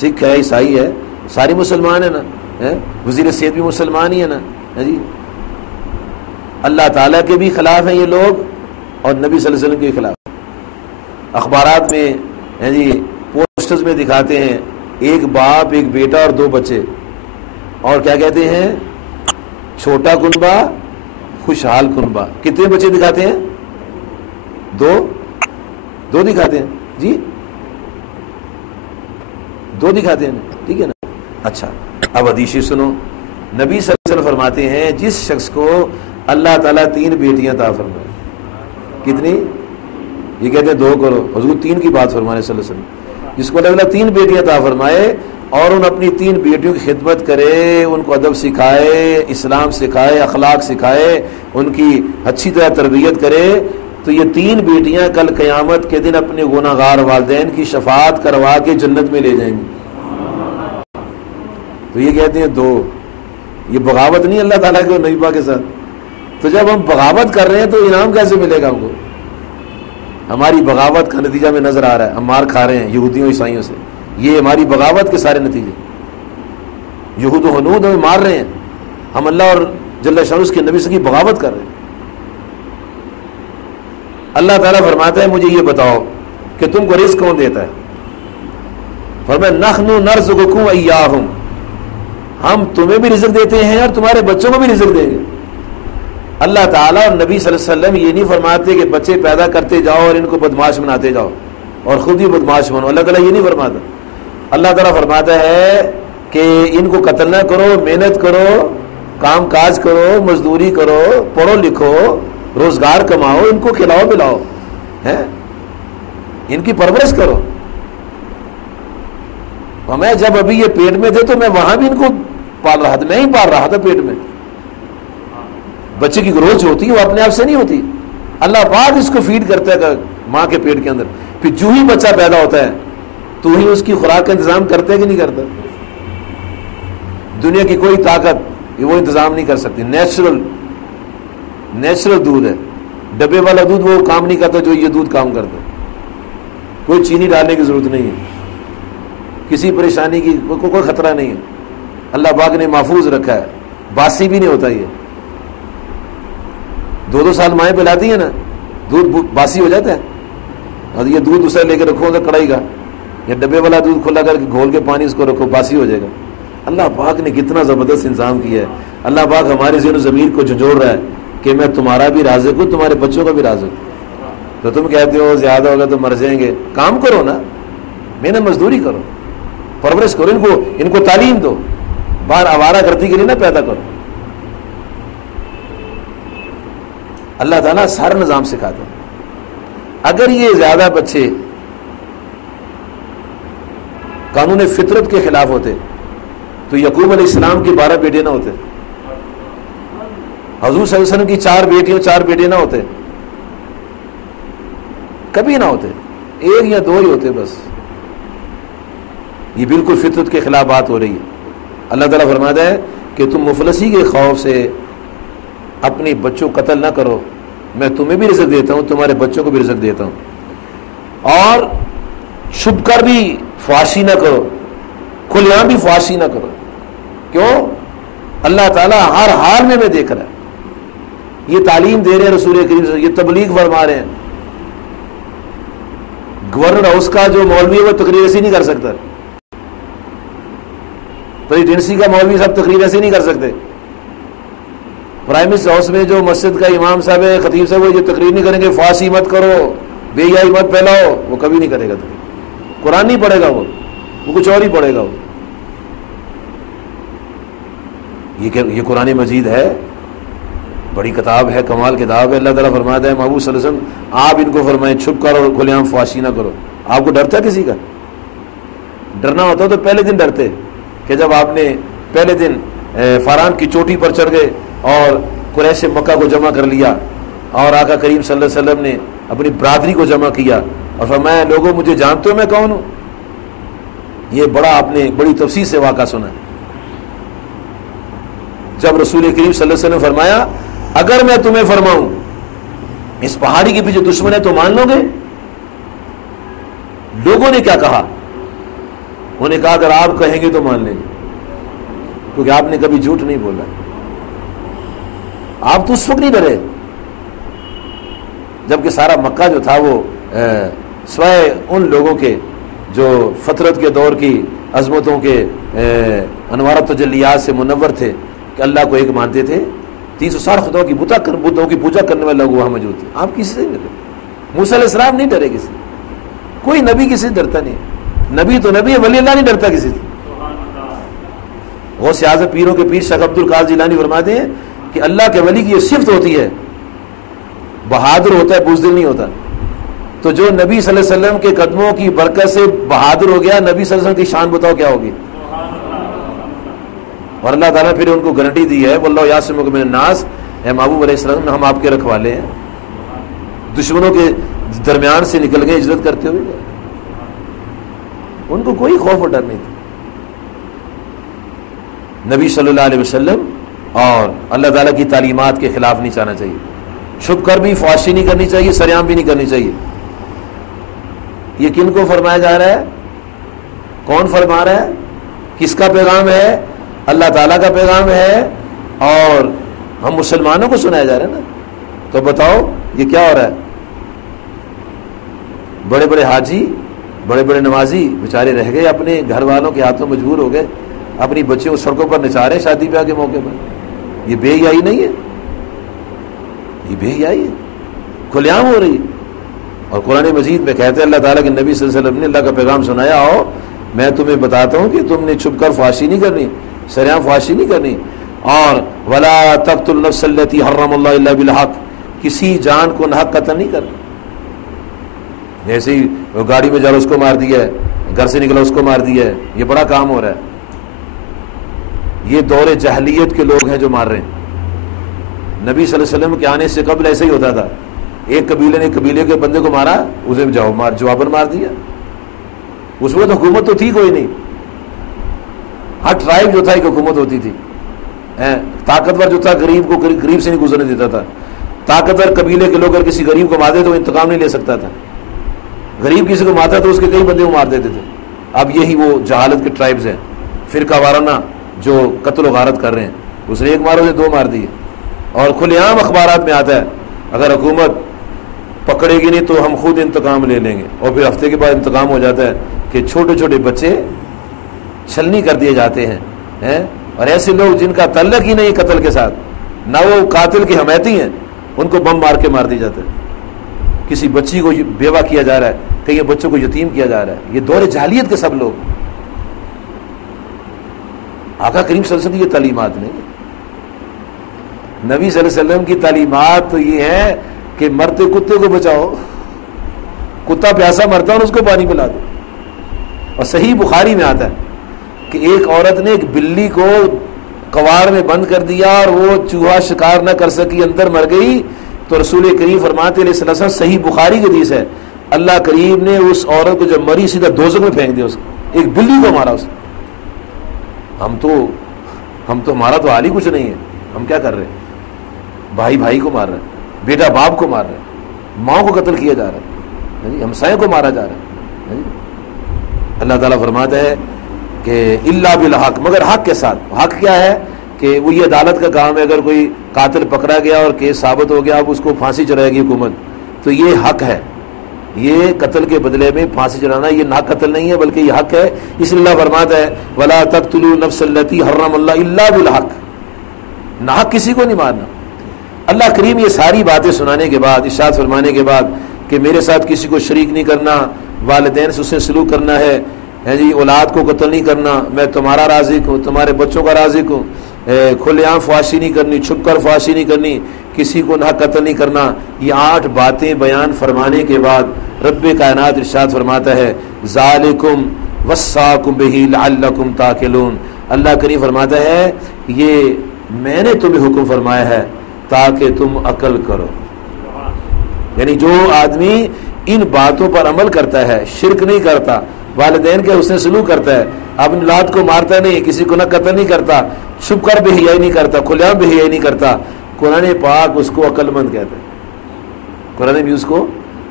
سکھ ہے، عیسائی ہے، ساری مسلمان ہے نا، وزیر صحت بھی مسلمان ہی ہے نا جی۔ اللہ تعالیٰ کے بھی خلاف ہیں یہ لوگ، اور نبی صلی اللہ علیہ وسلم کے خلاف۔ اخبارات میں جی پوسٹرز میں دکھاتے ہیں ایک باپ، ایک بیٹا اور 2 بچے، اور کیا کہتے ہیں چھوٹا کنبا خوشحال کنبا۔ کتنے بچے دکھاتے ہیں؟ 2، دو دکھاتے ہیں جی، دو دکھاتے ہیں، ٹھیک ہے نا. اچھا اب حدیث سنو. نبی صلی اللہ علیہ وسلم فرماتے ہیں جس شخص کو اللہ تعالیٰ 3 بیٹیاں عطا فرمائے. کتنی؟ یہ کہتے ہیں 2 کرو، حضور 3 کی بات فرمانے صلی اللہ علیہ وسلم. جس کو اللہ تعالیٰ 3 بیٹیاں عطا فرمائے اور ان اپنی 3 بیٹیوں کی خدمت کرے، ان کو ادب سکھائے، اسلام سکھائے، اخلاق سکھائے، ان کی اچھی طرح تربیت کرے، تو یہ 3 بیٹیاں کل قیامت کے دن اپنے گناہگار والدین کی شفاعت کروا کے جنت میں لے جائیں گی. تو یہ کہتے ہیں 2. یہ بغاوت نہیں اللہ تعالیٰ کے نبی پاک کے ساتھ. تو جب ہم بغاوت کر رہے ہیں تو انعام کیسے ملے گا ہم کو؟ ہماری بغاوت کا نتیجہ میں نظر آ رہا ہے. ہم مار کھا رہے ہیں یہودیوں عیسائیوں سے. یہ ہماری بغاوت کے سارے نتیجے. یہود و ہنود ہمیں مار رہے ہیں، ہم اللہ اور جل شانہ اس کے نبی سے کی بغاوت کر رہے ہیں. اللہ تعالیٰ فرماتا ہے مجھے یہ بتاؤ کہ تم کو رزق کون دیتا ہے؟ فرمایا نحن نرزقکم ایاہم، ہم تمہیں بھی رزق دیتے ہیں اور تمہارے بچوں کو بھی رزق دیں گے. اللہ تعالیٰ اور نبی صلی اللہ علیہ وسلم یہ نہیں فرماتے کہ بچے پیدا کرتے جاؤ اور ان کو بدماش بناتے جاؤ اور خود ہی بدماش بنو. اللہ تعالیٰ یہ نہیں فرماتا. اللہ تعالیٰ فرماتا ہے کہ ان کو قتل نہ کرو، محنت کرو، کام کاج کرو، مزدوری کرو، پڑھو لکھو، روزگار کماؤ، ان کو کھلاؤ پلاؤ، ان کی پرورش کرو. میں جب ابھی یہ پیٹ میں تھے تو میں وہاں بھی ان کو پال رہا تھا، میں ہی پال رہا تھا پیٹ میں. بچے کی گروتھ ہوتی ہے وہ اپنے آپ سے نہیں ہوتی، اللہ پاک اس کو فیڈ کرتا ہے ماں کے پیٹ کے اندر. پھر جو ہی بچہ پیدا ہوتا ہے تو ہی اس کی خوراک کا انتظام کرتا ہے کہ نہیں کرتا؟ دنیا کی کوئی طاقت وہ انتظام نہیں کر سکتی. نیچرل دودھ ہے، ڈبے والا دودھ وہ کام نہیں کرتا جو یہ دودھ کام کرتا ہے. کوئی چینی ڈالنے کی ضرورت نہیں ہے، کسی پریشانی کی کوئی خطرہ نہیں ہے. اللہ پاک نے محفوظ رکھا ہے، باسی بھی نہیں ہوتا. یہ 2 سال مائیں پلاتی ہیں نا، دودھ باسی ہو جاتا ہے. اور یہ دودھ دوسرا لے کے رکھو تو کڑائی کا، یا ڈبے والا دودھ کھلا کر کے گھول کے پانی اس کو رکھو، باسی ہو جائے گا. اللہ پاک نے کتنا زبردست انتظام کیا ہے. اللہ پاک ہمارے ذہن و ضمیر کو جھنجھوڑ رہا ہے کہ میں تمہارا بھی رازق ہوں، تمہارے بچوں کا بھی رازق ہوں. تو تم کہتے ہو زیادہ ہوگا تو مر جائیں گے. کام کرو نا، محنت مزدوری کرو، پرورش کرو، ان کو تعلیم دو، باہر آوارہ گردی کے لیے نہ پیدا کرو. اللہ تعالیٰ سارا نظام سکھاتا ہے. اگر یہ زیادہ بچے قانون فطرت کے خلاف ہوتے تو یعقوب علیہ السلام کی 12 بیٹے نہ ہوتے، حضور صلی اللہ علیہ وسلم کی 4 بیٹے نہ ہوتے، کبھی نہ ہوتے. 1 یا 2 ہی ہوتے بس. یہ بالکل فطرت کے خلاف بات ہو رہی ہے. اللہ تعالیٰ فرماتا ہے کہ تم مفلسی کے خوف سے اپنے بچوں کو قتل نہ کرو، میں تمہیں بھی رزق دیتا ہوں، تمہارے بچوں کو بھی رزق دیتا ہوں. اور چھپ کر بھی فحاشی نہ کرو، کھلے عام بھی فحاشی نہ کرو. کیوں؟ اللہ تعالیٰ ہر حال میں دیکھ رہا ہے. یہ تعلیم دے رہے ہیں رسول کریم صلی اللہ علیہ وسلم، یہ تبلیغ فرما رہے ہیں. گورنر ہاؤس کا جو مولوی ہے وہ تقریر ایسی نہیں کر سکتا، پریزیڈنسی کا مولوی صاحب تقریر ایسے نہیں کر سکتے. پرائم منسٹر ہاؤس میں جو مسجد کا امام صاحب ہے، خطیب صاحب، وہ یہ تقریر نہیں کریں گے فحاشی مت کرو، بے حیائی مت پھیلاؤ. وہ کبھی نہیں کرے گا. قرآن نہیں پڑھے گا، وہ کچھ اور ہی پڑھے گا. یہ قرآن مجید ہے، بڑی کتاب ہے، کمال کتاب ہے. اللہ تعالیٰ فرماتا ہے محبوب صلی اللہ علیہ وسلم آپ ان کو فرمائیں چھپ کرو اور کھلے عام فحاشی نہ کرو. آپ کو ڈرتا کسی کا؟ ڈرنا ہوتا تو پہلے دن ڈرتے کہ جب آپ نے پہلے دن فاران کی چوٹی پر چڑھ گئے اور قریش مکہ کو جمع کر لیا اور آقا کریم صلی اللہ علیہ وسلم نے اپنی برادری کو جمع کیا اور فرمایا لوگوں مجھے جانتے ہو میں کون ہوں. یہ بڑا آپ نے بڑی تفصیل سے واقعہ سنا ہے. جب رسول کریم صلی اللہ علیہ وسلم فرمایا اگر میں تمہیں فرماؤں اس پہاڑی کے پیچھے دشمن ہے تو مان لو گے؟ لوگوں نے کیا کہا؟ انہوں نے کہا اگر آپ کہیں گے تو مان لیں گے، کیونکہ آپ نے کبھی جھوٹ نہیں بولا. آپ تو اس وقت نہیں ڈرے جبکہ سارا مکہ جو تھا وہ سوائے ان لوگوں کے جو فطرت کے دور کی عظمتوں کے انوارات تجلیات سے منور تھے کہ اللہ کو ایک مانتے تھے. 360 خداؤں کی بتوں کی پوجا کرنے والے لوگ وہاں موجود تھے. آپ کسی سے نہیں ڈرے. موسیٰ علیہ السلام نہیں ڈرے کسی. کوئی نبی کسی سے ڈرتا نہیں. نبی تو نبی ہے, ولی اللہ نہیں ڈرتا کسی سے. غوث اعظم پیروں کے پیر شیخ عبد القادر جیلانی فرماتے ہیں کہ اللہ کے ولی کی یہ صفت ہوتی ہے, بہادر ہوتا ہے, بزدل نہیں ہوتا. تو جو نبی صلی اللہ علیہ وسلم کے قدموں کی برکت سے بہادر ہو گیا, نبی صلی اللہ علیہ وسلم کی شان بتاؤ کیا ہوگی. اور اللہ تعالیٰ پھر ان کو گارنٹی دی ہے, واللہ یعصمک من الناس, اے محبوب علیہ السلام ہم آپ کے رکھوالے ہیں. دشمنوں کے درمیان سے نکل گئے ہجرت کرتے ہوئے, ان کو کوئی خوف اور ڈر نہیں تھا. نبی صلی اللہ علیہ وسلم اور اللہ تعالیٰ کی تعلیمات کے خلاف نہیں جانا چاہیے, چھپ کر بھی فحاشی نہیں کرنی چاہیے, سریعام بھی نہیں کرنی چاہیے. یہ کن کو فرمایا جا رہا ہے, کون فرما رہا ہے, کس کا پیغام ہے؟ اللہ تعالیٰ کا پیغام ہے, اور ہم مسلمانوں کو سنایا جا رہا ہے نا. تو بتاؤ یہ کیا ہو رہا ہے؟ بڑے بڑے حاجی, بڑے بڑے نمازی بیچارے رہ گئے, اپنے گھر والوں کے ہاتھوں مجبور ہو گئے, اپنی بچیوں کو سڑکوں پر نچا رہے شادی بیاہ کے موقع پر. یہ بے حیائی نہیں ہے, یہ بے حیائی ہے, کھلے عام ہو رہی ہے. اور قرآن مجید میں کہتے ہیں اللہ تعالیٰ کے نبی صلی اللہ علیہ وسلم نے اللہ کا پیغام سنایا, آؤ میں تمہیں بتاتا ہوں کہ تم نے چھپ کر فحاشی نہیں کرنی, سریعام فحاشی نہیں کرنی. اور ولا تقتلوا النفس التي حرم اللہ الا بالحق, کسی جان کو ناحق قتل نہیں کرنا. جیسے ہی گاڑی میں جا رہا اس کو مار دیا ہے, گھر سے نکلا اس کو مار دیا ہے, یہ بڑا کام ہو رہا ہے. یہ دور جاہلیت کے لوگ ہیں جو مار رہے ہیں. نبی صلی اللہ علیہ وسلم کے آنے سے قبل ایسے ہی ہوتا تھا, ایک قبیلے نے قبیلے کے بندے کو مارا, اسے جواباً مار دیا. اس وقت حکومت تو تھی کوئی نہیں, ہر ٹرائب جو تھا ایک حکومت ہوتی تھی. طاقتور جو تھا غریب کو غریب سے نہیں گزرنے دیتا تھا. طاقتور قبیلے کے لوگ اگر کسی غریب کو مارتے تو وہ انتقام نہیں لے سکتا تھا. غریب کسی کو مارتا تو اس کے کئی بندے کو مار دیتے تھے. اب یہی وہ جہالت کے ٹرائبز ہیں, فرقہ وارانہ جو قتل و غارت کر رہے ہیں. اس نے ایک مارو سے دو مار دیے. اور کھلے عام اخبارات میں آتا ہے اگر حکومت پکڑے گی نہیں تو ہم خود انتقام لے لیں گے. اور پھر ہفتے کے بعد انتقام ہو جاتا ہے کہ چھوٹے چھوٹے بچے چھلنی کر دیے جاتے ہیں. اور ایسے لوگ جن کا تعلق ہی نہیں قتل کے ساتھ, نہ وہ قاتل کے حمایتی ہیں, ان کو بم مار کے مار دی جاتا ہے. کسی بچی کو بیوہ کیا جا رہا ہے, کئی بچوں کو یتیم کیا جا رہا ہے. یہ دور جاہلیت کے سب لوگ. آقا کریم صلی اللہ علیہ وسلم کی یہ تعلیمات نہیں ہے. نبی صلی اللہ علیہ وسلم کی تعلیمات تو یہ ہے کہ مرتے کتے کو بچاؤ, کتا پیاسا مرتا ہے اور اس کو پانی پلا دو. اور صحیح بخاری میں آتا ہے کہ ایک عورت نے ایک بلی کو کواڑ میں بند کر دیا اور وہ چوہا شکار نہ کر سکی, اندر مر گئی. تو رسول کریم فرماتے علیہ الصلوۃ والسلام, صحیح بخاری کی حدیث ہے, اللہ کریم نے اس عورت کو جب مری سیدھا دوزخ میں پھینک دیا. اس کو, ایک بلی کو مارا اس نے. ہم تو ہمارا تو حال ہی کچھ نہیں ہے. ہم کیا کر رہے ہیں؟ بھائی بھائی کو مار رہے ہیں, بیٹا باپ کو مار رہے ہیں, ماں کو قتل کیا جا رہا ہے, ہمسائے کو مارا جا رہا ہے. اللہ تعالیٰ فرماتا ہے کہ الا بالحق, مگر حق کے ساتھ. حق کیا ہے کہ وہ یہ عدالت کا کام ہے. اگر کوئی قاتل پکڑا گیا اور کیس ثابت ہو گیا, اب اس کو پھانسی چڑھائے گی حکومت, تو یہ حق ہے. یہ قتل کے بدلے میں پھانسی چڑھانا یہ نہ قتل نہیں ہے بلکہ یہ حق ہے. اس لیے اللہ فرماتا ہے ولا تقتلوا النفس التي حرم اللہ الا بالحق, ناحق کسی کو نہیں مارنا. اللہ کریم یہ ساری باتیں سنانے کے بعد, ارشاد فرمانے کے بعد کہ میرے ساتھ کسی کو شریک نہیں کرنا, والدین سے اسے سلوک کرنا ہے, جی اولاد کو قتل نہیں کرنا, میں تمہارا رازق ہوں, تمہارے بچوں کا رازق ہوں, کھلے عام فحاشی نہیں کرنی, چھپ کر فحاشی نہیں کرنی, کسی کو نہ قتل نہیں کرنا. یہ 8 باتیں بیان فرمانے کے بعد رب کائنات ارشاد فرماتا ہے ذالکم وصاکم بہ لعلکم تعقلون. اللہ کریم فرماتا ہے یہ میں نے تمہیں حکم فرمایا ہے تاکہ تم عقل کرو. یعنی جو آدمی ان باتوں پر عمل کرتا ہے, شرک نہیں کرتا, والدین کے حسن سلوک کرتا ہے, اپنی اولاد کو مارتا نہیں, کسی کو نہ قتل نہیں کرتا, چھپ کر بے حیائی نہیں کرتا, کھلے عام بے حیائی نہیں کرتا, قرآن پاک اس کو عقل مند کہتا ہے. قرآن بھی اس کو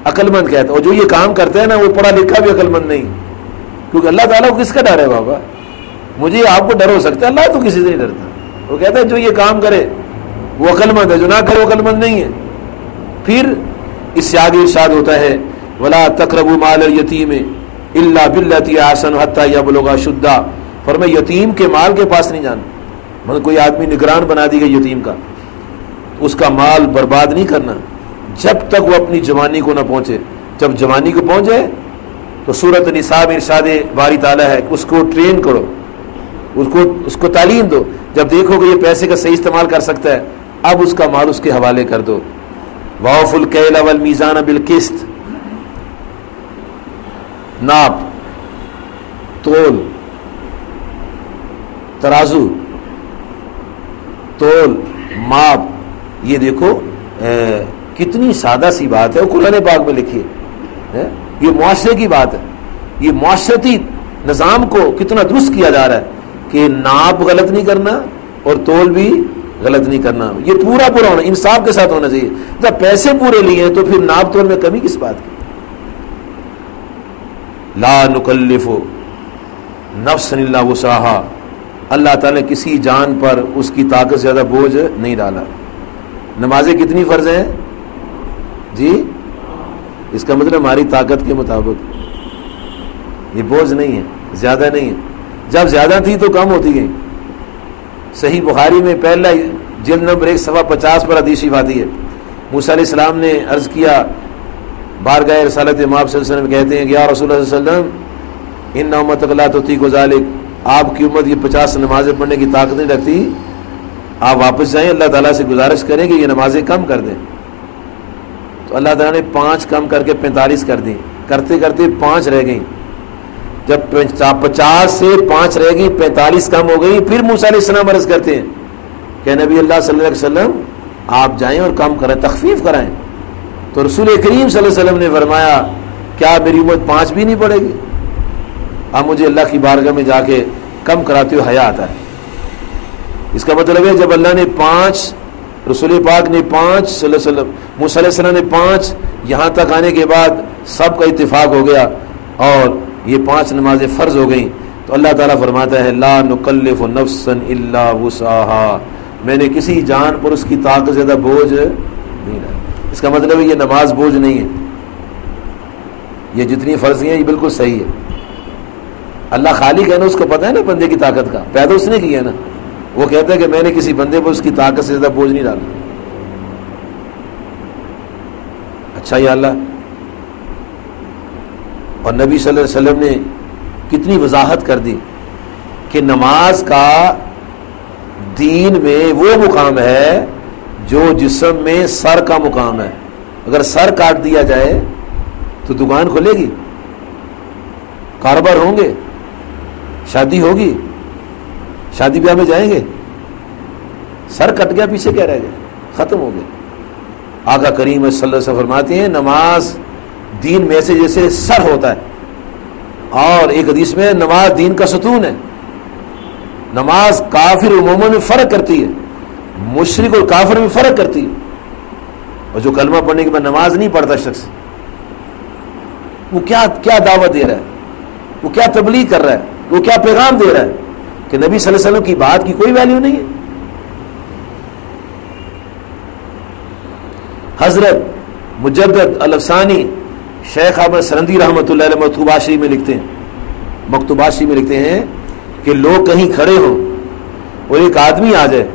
عقل مند کہتا ہے. اور جو یہ کام کرتا ہے نا وہ پڑھا لکھا بھی عقل مند نہیں, کیونکہ اللہ تعالیٰ کو کس کا ڈر ہے بابا؟ مجھے آپ کو ڈر ہو سکتا ہے, اللہ تو کسی سے نہیں ڈرتا. وہ کہتا ہے جو یہ کام کرے وہ عقل مند ہے, جو نہ کرے وہ عقل مند نہیں ہے. پھر اس سے آگے ارشاد ہوتا ہے ولا تقربوا مال الیتیم الا باللتی احسن حتی یبلغ اشدہ. فرمایا یتیم کے مال کے پاس نہیں جانا. مطلب کوئی آدمی نگران بنا دی گئی یتیم کا, اس کا مال برباد نہیں کرنا جب تک وہ اپنی جوانی کو نہ پہنچے. جب جوانی کو پہنچے تو سورۃ النساء میں ارشاد باری تعالیٰ ہے کہ اس کو ٹرین کرو، اس کو تعلیم دو، جب دیکھو کہ یہ پیسے کا صحیح استعمال کر سکتا ہے اب اس کا مال اس کے حوالے کر دو۔ وَأَوْفُوا الْكَيْلَ وَالْمِيزَانَ بِالْقِسْطِ، ناپ، تول، ترازو، تول، ماپ، یہ دیکھو کتنی سادہ سی بات ہے، وہ قرآن پاک میں لکھی ہے، یہ معاشرے کی بات ہے، یہ معاشرتی نظام کو کتنا درست کیا جا رہا ہے کہ ناپ غلط نہیں کرنا اور تول بھی غلط نہیں کرنا، یہ پورا ہونا، انصاف کے ساتھ ہونا چاہیے۔ جب پیسے پورے لیے ہیں تو پھر ناپ تول میں کمی کس بات کی؟ لا نکلف نفسا الا وسعها، اللہ تعالیٰ نے کسی جان پر اس کی طاقت سے زیادہ بوجھ نہیں ڈالا۔ نمازیں کتنی فرض ہیں جی؟ اس کا مطلب ہماری طاقت کے مطابق، یہ بوجھ نہیں ہے، زیادہ نہیں ہے، جب زیادہ تھی تو کم ہوتی گئی۔ صحیح بخاری میں پہلا جلد نمبر 1 صفحہ 50 پر حدیث شریف آتی ہے، موسیٰ علیہ السلام نے عرض کیا بارگاہ رسالت مآب صلی اللہ علیہ وسلم، کہتے ہیں کہ یا رسول اللہ صلی اللہ علیہ وسلم ان امتک لا تطیق ذلک، آپ کی امت یہ 50 نمازیں پڑھنے کی طاقت نہیں رکھتی، آپ واپس جائیں اللہ تعالیٰ سے گزارش کریں کہ یہ نمازیں کم کر دیں۔ تو اللہ تعالیٰ نے 5 کم کر کے 45 کر دیں، کرتے کرتے 5 رہ گئیں، جب 50 سے 5 رہ گئی، 45 کم ہو گئی، پھر موسیٰ علیہ السلام عرض کرتے ہیں کہ نبی اللہ صلی اللہ علیہ وسلم آپ جائیں اور کم کریں، تخفیف کرائیں۔ تو رسول کریم صلی اللہ علیہ وسلم نے فرمایا کیا میری امت 5 بھی نہیں پڑے گی؟ اب مجھے اللہ کی بارگاہ میں جا کے کم کراتے ہوئے حیا آتا ہے۔ اس کا مطلب ہے جب اللہ نے 5، رسول پاک نے 5 صلی اللہ علیہ وسلم، موسیٰ علیہ السلام نے 5، یہاں تک آنے کے بعد سب کا اتفاق ہو گیا اور یہ 5 نمازیں فرض ہو گئیں، تو اللہ تعالیٰ فرماتا ہے لا نکلف نفسا الا وسعها، میں نے کسی جان پر اس کی طاقت زیادہ بوجھ نہیں ڈالا۔ اس کا مطلب ہے یہ نماز بوجھ نہیں ہے، یہ جتنی فرض ہیں یہ بالکل صحیح ہے۔ اللہ خالق ہے نا، اس کو پتہ ہے نا بندے کی طاقت کا، پیدا اس نے کیا نا، وہ کہتا ہے کہ میں نے کسی بندے پر اس کی طاقت سے زیادہ بوجھ نہیں ڈالا۔ اچھا یا اللہ، اور نبی صلی اللہ علیہ وسلم نے کتنی وضاحت کر دی کہ نماز کا دین میں وہ مقام ہے جو جسم میں سر کا مقام ہے۔ اگر سر کاٹ دیا جائے تو دکان کھلے گی، کاروبار ہوں گے، شادی ہوگی، شادی بیاہ میں جائیں گے، سر کٹ گیا پیچھے کیا رہ گیا؟ ختم ہو گیا۔ آقا کریم صلی اللہ علیہ وسلم فرماتے ہیں نماز دین میں سے جیسے سر ہوتا ہے، اور ایک حدیث میں نماز دین کا ستون ہے۔ نماز کافر و مومن میں فرق کرتی ہے، مشرک اور کافر میں فرق کرتی ہے۔ اور جو کلمہ پڑھنے کے بعد نماز نہیں پڑھتا شخص، وہ کیا دعوت دے رہا ہے، وہ کیا تبلیغ کر رہا ہے، وہ کیا پیغام دے رہا ہے کہ نبی صلی اللہ علیہ وسلم کی بات کی کوئی ویلیو نہیں ہے۔ حضرت مجدد الافسانی شیخ احمد سرندی رحمۃ اللہ علیہ مکتوبات شریف میں لکھتے ہیں کہ لوگ کہیں کھڑے ہوں اور ایک آدمی آ جائے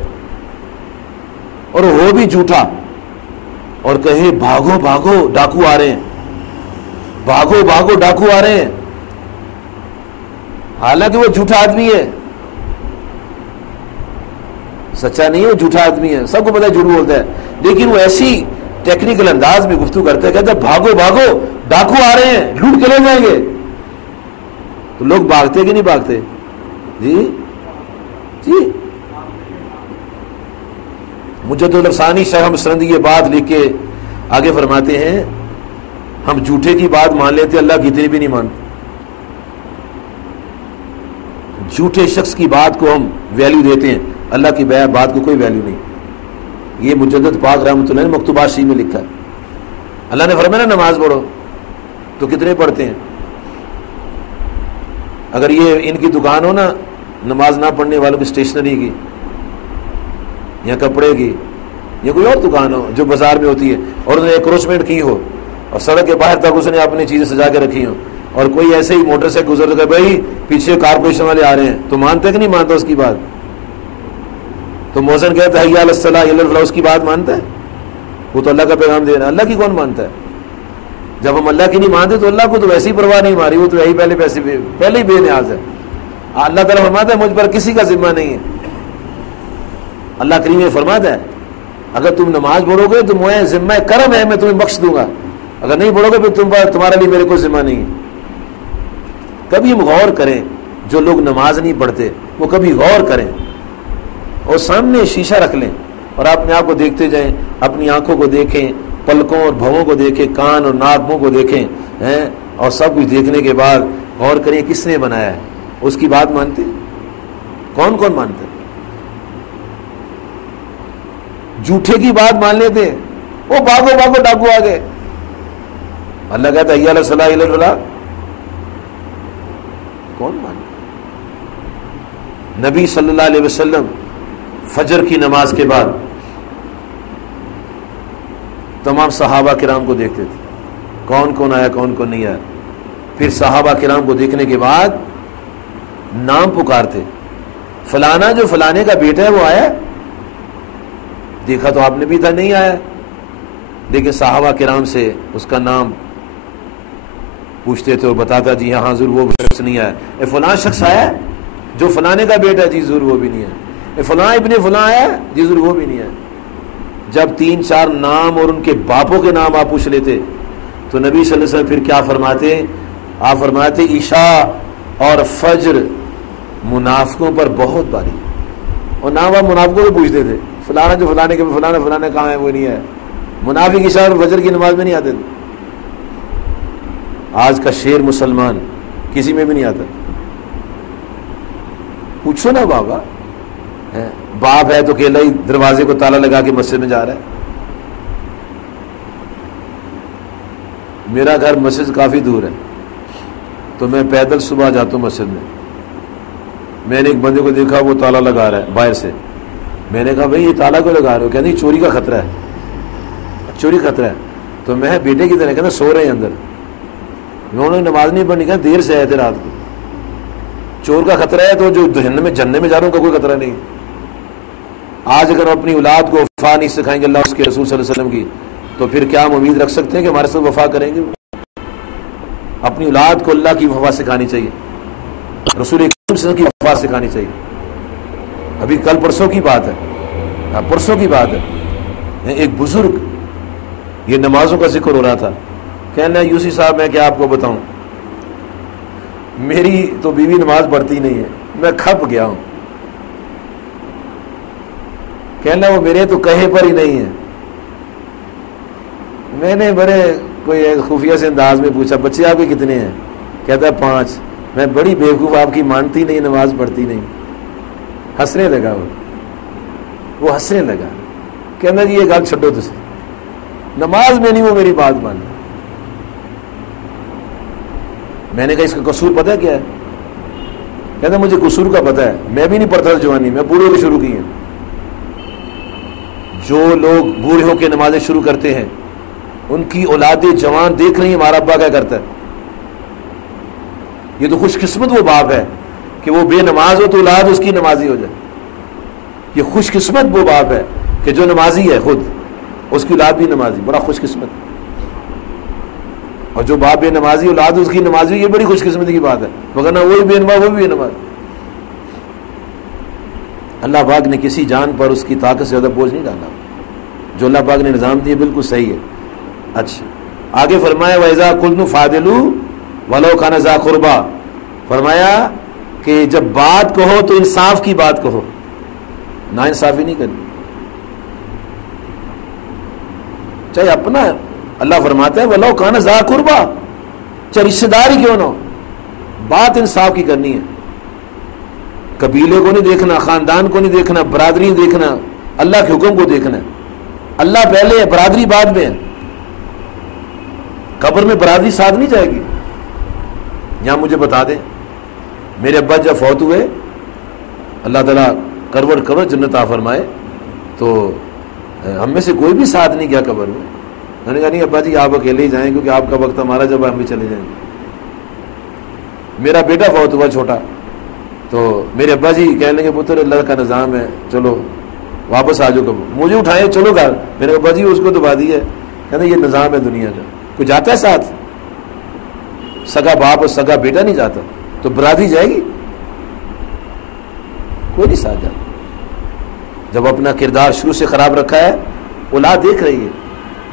اور وہ بھی جھوٹا اور کہے بھاگو بھاگو ڈاکو آ رہے ہیں، بھاگو بھاگو ڈاکو آ رہے ہیں، حالانکہ وہ جھوٹا آدمی ہے، سچا نہیں ہے، وہ جھوٹا آدمی ہے، سب کو پتہ ہے جھوٹ بولتا ہے، لیکن وہ ایسی ٹیکنیکل انداز میں گفتگو کرتا ہے، کہتا ہے بھاگو بھاگو ڈاکو آ رہے ہیں، لوٹ کے لے جائیں گے۔ تو لوگ بھاگتے کہ نہیں بھاگتے؟ جی جی مجدد الافسانی شیخ احمد سرندی یہ بات لکھ کے آگے فرماتے ہیں ہم جھوٹے کی بات مان لیتے، اللہ کی اتنی بھی نہیں مانتے۔ جھوٹے شخص کی بات کو ہم ویلیو دیتے ہیں، اللہ کی بات کو کوئی ویلیو نہیں۔ یہ مجدد پاک رحمۃ اللہ نے مکتوبات شریف میں لکھا ہے۔ اللہ نے فرمایا نا نماز پڑھو، تو کتنے پڑھتے ہیں؟ اگر یہ ان کی دکان ہو نا نماز نہ پڑھنے والوں کی، اسٹیشنری کی یا کپڑے کی یا کوئی اور دکان ہو جو بازار میں ہوتی ہے، اور انہوں نے انکروچمنٹ کی ہو اور سڑک کے باہر تک اس نے اپنی چیزیں سجا کے رکھی ہوں، اور کوئی ایسے ہی موٹر سے گزر کر بھائی پیچھے کارپوریشن والے آ رہے ہیں، تو مانتا ہے کہ نہیں مانتا اس کی بات؟ تو مؤذن کہتا ہے حی علی الصلاۃ حی علی الفلاح، اس کی بات مانتا ہے؟ وہ تو اللہ کا پیغام دے رہا ہے، اللہ کی کون مانتا ہے؟ جب ہم اللہ کی نہیں مانتے تو اللہ کو تو ویسی پرواہ نہیں ہماری، وہ تو یہی پہلے ہی بے نیاز ہے. اللہ تعالیٰ فرماتا ہے مجھ پر کسی کا ذمہ نہیں ہے. اللہ کریم یہ فرماتا ہے اگر تم نماز پڑھو گے تو مجھے ذمہ کرم ہے، میں تمہیں بخش دوں گا، اگر نہیں پڑھو گے پھر تمہارے لیے میرے کوئی ذمہ نہیں ہے. کبھی ہم غور کریں، جو لوگ نماز نہیں پڑھتے وہ کبھی غور کریں اور سامنے شیشہ رکھ لیں اور اپنے آپ کو دیکھتے جائیں، اپنی آنکھوں کو دیکھیں، پلکوں اور بھووں کو دیکھیں، کان اور ناک منہ کو دیکھیں اور سب کچھ دیکھنے کے بعد غور کریں کس نے بنایا ہے. اس کی بات مانتے؟ کون کون مانتے؟ جھوٹے کی بات مان لیتے، وہ بھاگو بھاگو ڈاکو آ گئے. اللہ کہتا ہے حی علی الصلاۃ حی علی الفلاح، کون مانتے؟ نبی صلی اللہ علیہ وسلم فجر کی نماز کے بعد تمام صحابہ کرام کو دیکھتے تھے، کون کون آیا کون کون نہیں آیا. پھر صحابہ کرام کو دیکھنے کے بعد نام پکارتے، فلانا جو فلانے کا بیٹا ہے وہ آیا؟ دیکھا تو آپ نے بھی تھا نہیں آیا، لیکن صحابہ کرام سے اس کا نام پوچھتے تھے اور بتاتا جی ہاں ضرور وہ شخص نہیں آیا. اے فلاں شخص آیا جو فلانے کا بیٹا ہے؟ جی ضرور وہ بھی نہیں آیا. اے فلاں ابن فلاں آیا؟ جی ضرور وہ بھی نہیں آیا. جب 3-4 نام اور ان کے باپوں کے نام آپ پوچھ لیتے تو نبی صلی اللہ علیہ وسلم پھر کیا فرماتے؟ آپ فرماتے عشاء اور فجر منافقوں پر بہت باری. اور نام آپ منافقوں کو پوچھتے تھے، فلانا جو فلانے کے فلانے کہاں ہے؟ وہ نہیں ہے. منافق عشاء اور فجر کی نماز میں نہیں آتے تھے. آج کا شیر مسلمان کسی میں بھی نہیں آتا. پوچھو نا بابا، باپ ہے تو اکیلا ہی دروازے کو تالا لگا کے مسجد میں جا رہا ہے. میرا گھر مسجد کافی دور ہے تو میں پیدل صبح جاتا ہوں مسجد میں. میں نے ایک بندے کو دیکھا وہ تالا لگا رہا ہے باہر سے. میں نے کہا بھائی یہ تالا کیوں لگا رہے ہو؟ کہتے ہیں چوری کا خطرہ ہے. چوری خطرہ ہے. تو میں بیٹے کی طرح کہتا سو رہے ہیں اندر، میں انہوں نے نماز نہیں پڑھنی، کہا دیر سے آئے تھے رات کو. چور کا خطرہ ہے تو جو جننے میں جا رہا ہوں کا کوئی خطرہ نہیں. آج اگر ہم اپنی اولاد کو وفا نہیں سکھائیں گے اللہ اس کے رسول صلی اللہ علیہ وسلم کی، تو پھر کیا ہم امید رکھ سکتے ہیں کہ ہمارے ساتھ وفا کریں گے؟ اپنی اولاد کو اللہ کی وفا سکھانی چاہیے، رسول اکرم صلی اللہ علیہ وسلم کی وفا سکھانی چاہیے. ابھی کل پرسوں کی بات ہے، ایک بزرگ، یہ نمازوں کا ذکر ہو رہا تھا، کہنا یوسی صاحب میں کیا آپ کو بتاؤں، میری تو بیوی نماز پڑھتی نہیں ہے، میں کھپ گیا ہوں. کہنا وہ میرے تو کہے پر ہی نہیں ہے. میں نے بڑے کوئی خفیہ سے انداز میں پوچھا بچے آپ کے کتنے ہیں؟ کہتا ہے 5. میں بڑی بیوقوف، آپ کی مانتی نہیں، نماز پڑھتی نہیں. ہنسنے لگا وہ ہنسنے لگا. کہنا جی یہ گل چھڈو تسی، نماز میں نہیں وہ میری بات مان. میں نے کہا اس کا قصور پتہ کیا ہے؟ کہتا مجھے قصور کا پتہ ہے، میں بھی نہیں پڑھتا تھا جوانی میں، بوڑھوں کے شروع کی ہیں. جو لوگ بوڑھے ہو کے نمازیں شروع کرتے ہیں ان کی اولادیں جوان دیکھ رہی ہیں ہمارا ابا کیا کرتا ہے. یہ تو خوش قسمت وہ باپ ہے کہ وہ بے نماز ہو تو اولاد اس کی نمازی ہو جائے. یہ خوش قسمت وہ باپ ہے کہ جو نمازی ہے خود اس کی اولاد بھی نمازی، بڑا خوش قسمت. اور جو باپ بے نمازی اولاد اس کی نمازی، یہ بڑی خوش قسمتی کی بات ہے، مگر نہ وہی بے نماز وہ بھی بے نماز. اللہ پاک نے کسی جان پر اس کی طاقت سے زیادہ بوجھ نہیں ڈالا. جو اللہ پاک نے نظام دیا بالکل صحیح ہے. اچھا آگے فرمایا وَإِذَا قُلْتُمْ فَعْدِلُوا وَلَوْ كَانَ ذَا قُرْبَىٰ، فرمایا کہ جب بات کہو تو انصاف کی بات کہو، نا انصافی نہیں کرنی. چاہے اپنا، اللہ فرماتا ہے وَلَوْ كَانَ ذَا قُرْبَىٰ، چاہے رشتہ داری کیوں نہ ہو، بات انصاف کی کرنی ہے. قبیلے کو نہیں دیکھنا، خاندان کو نہیں دیکھنا، برادری نہیں دیکھنا، اللہ کے حکم کو دیکھنا ہے. اللہ پہلے ہے، برادری بعد میں ہے. قبر میں برادری ساتھ نہیں جائے گی. یہاں مجھے بتا دیں میرے ابا جب فوت ہوئے، اللہ تعالیٰ کروڑ کروڑ جنت عطا فرمائے، تو ہم میں سے کوئی بھی ساتھ نہیں گیا قبر میں. میں نے کہا نہیں ابا جی آپ اکیلے ہی جائیں کیونکہ آپ کا وقت ہمارا جب ہم بھی چلے جائیں گے. میرا بیٹا فوت ہوا چھوٹا، تو میرے ابا جی کہنے لگے پتر اللہ کا نظام ہے چلو واپس آ جاؤ. کب مجھے اٹھائے چلو گھر، میرے ابا جی اس کو دبا دی ہے، کہتے یہ نظام ہے دنیا کا، کوئی جاتا ہے ساتھ؟ سگا باپ اور سگا بیٹا نہیں جاتا، تو برادری جائے گی؟ کوئی نہیں ساتھ جاتا۔ جب اپنا کردار شروع سے خراب رکھا ہے، اولاد دیکھ رہی ہے۔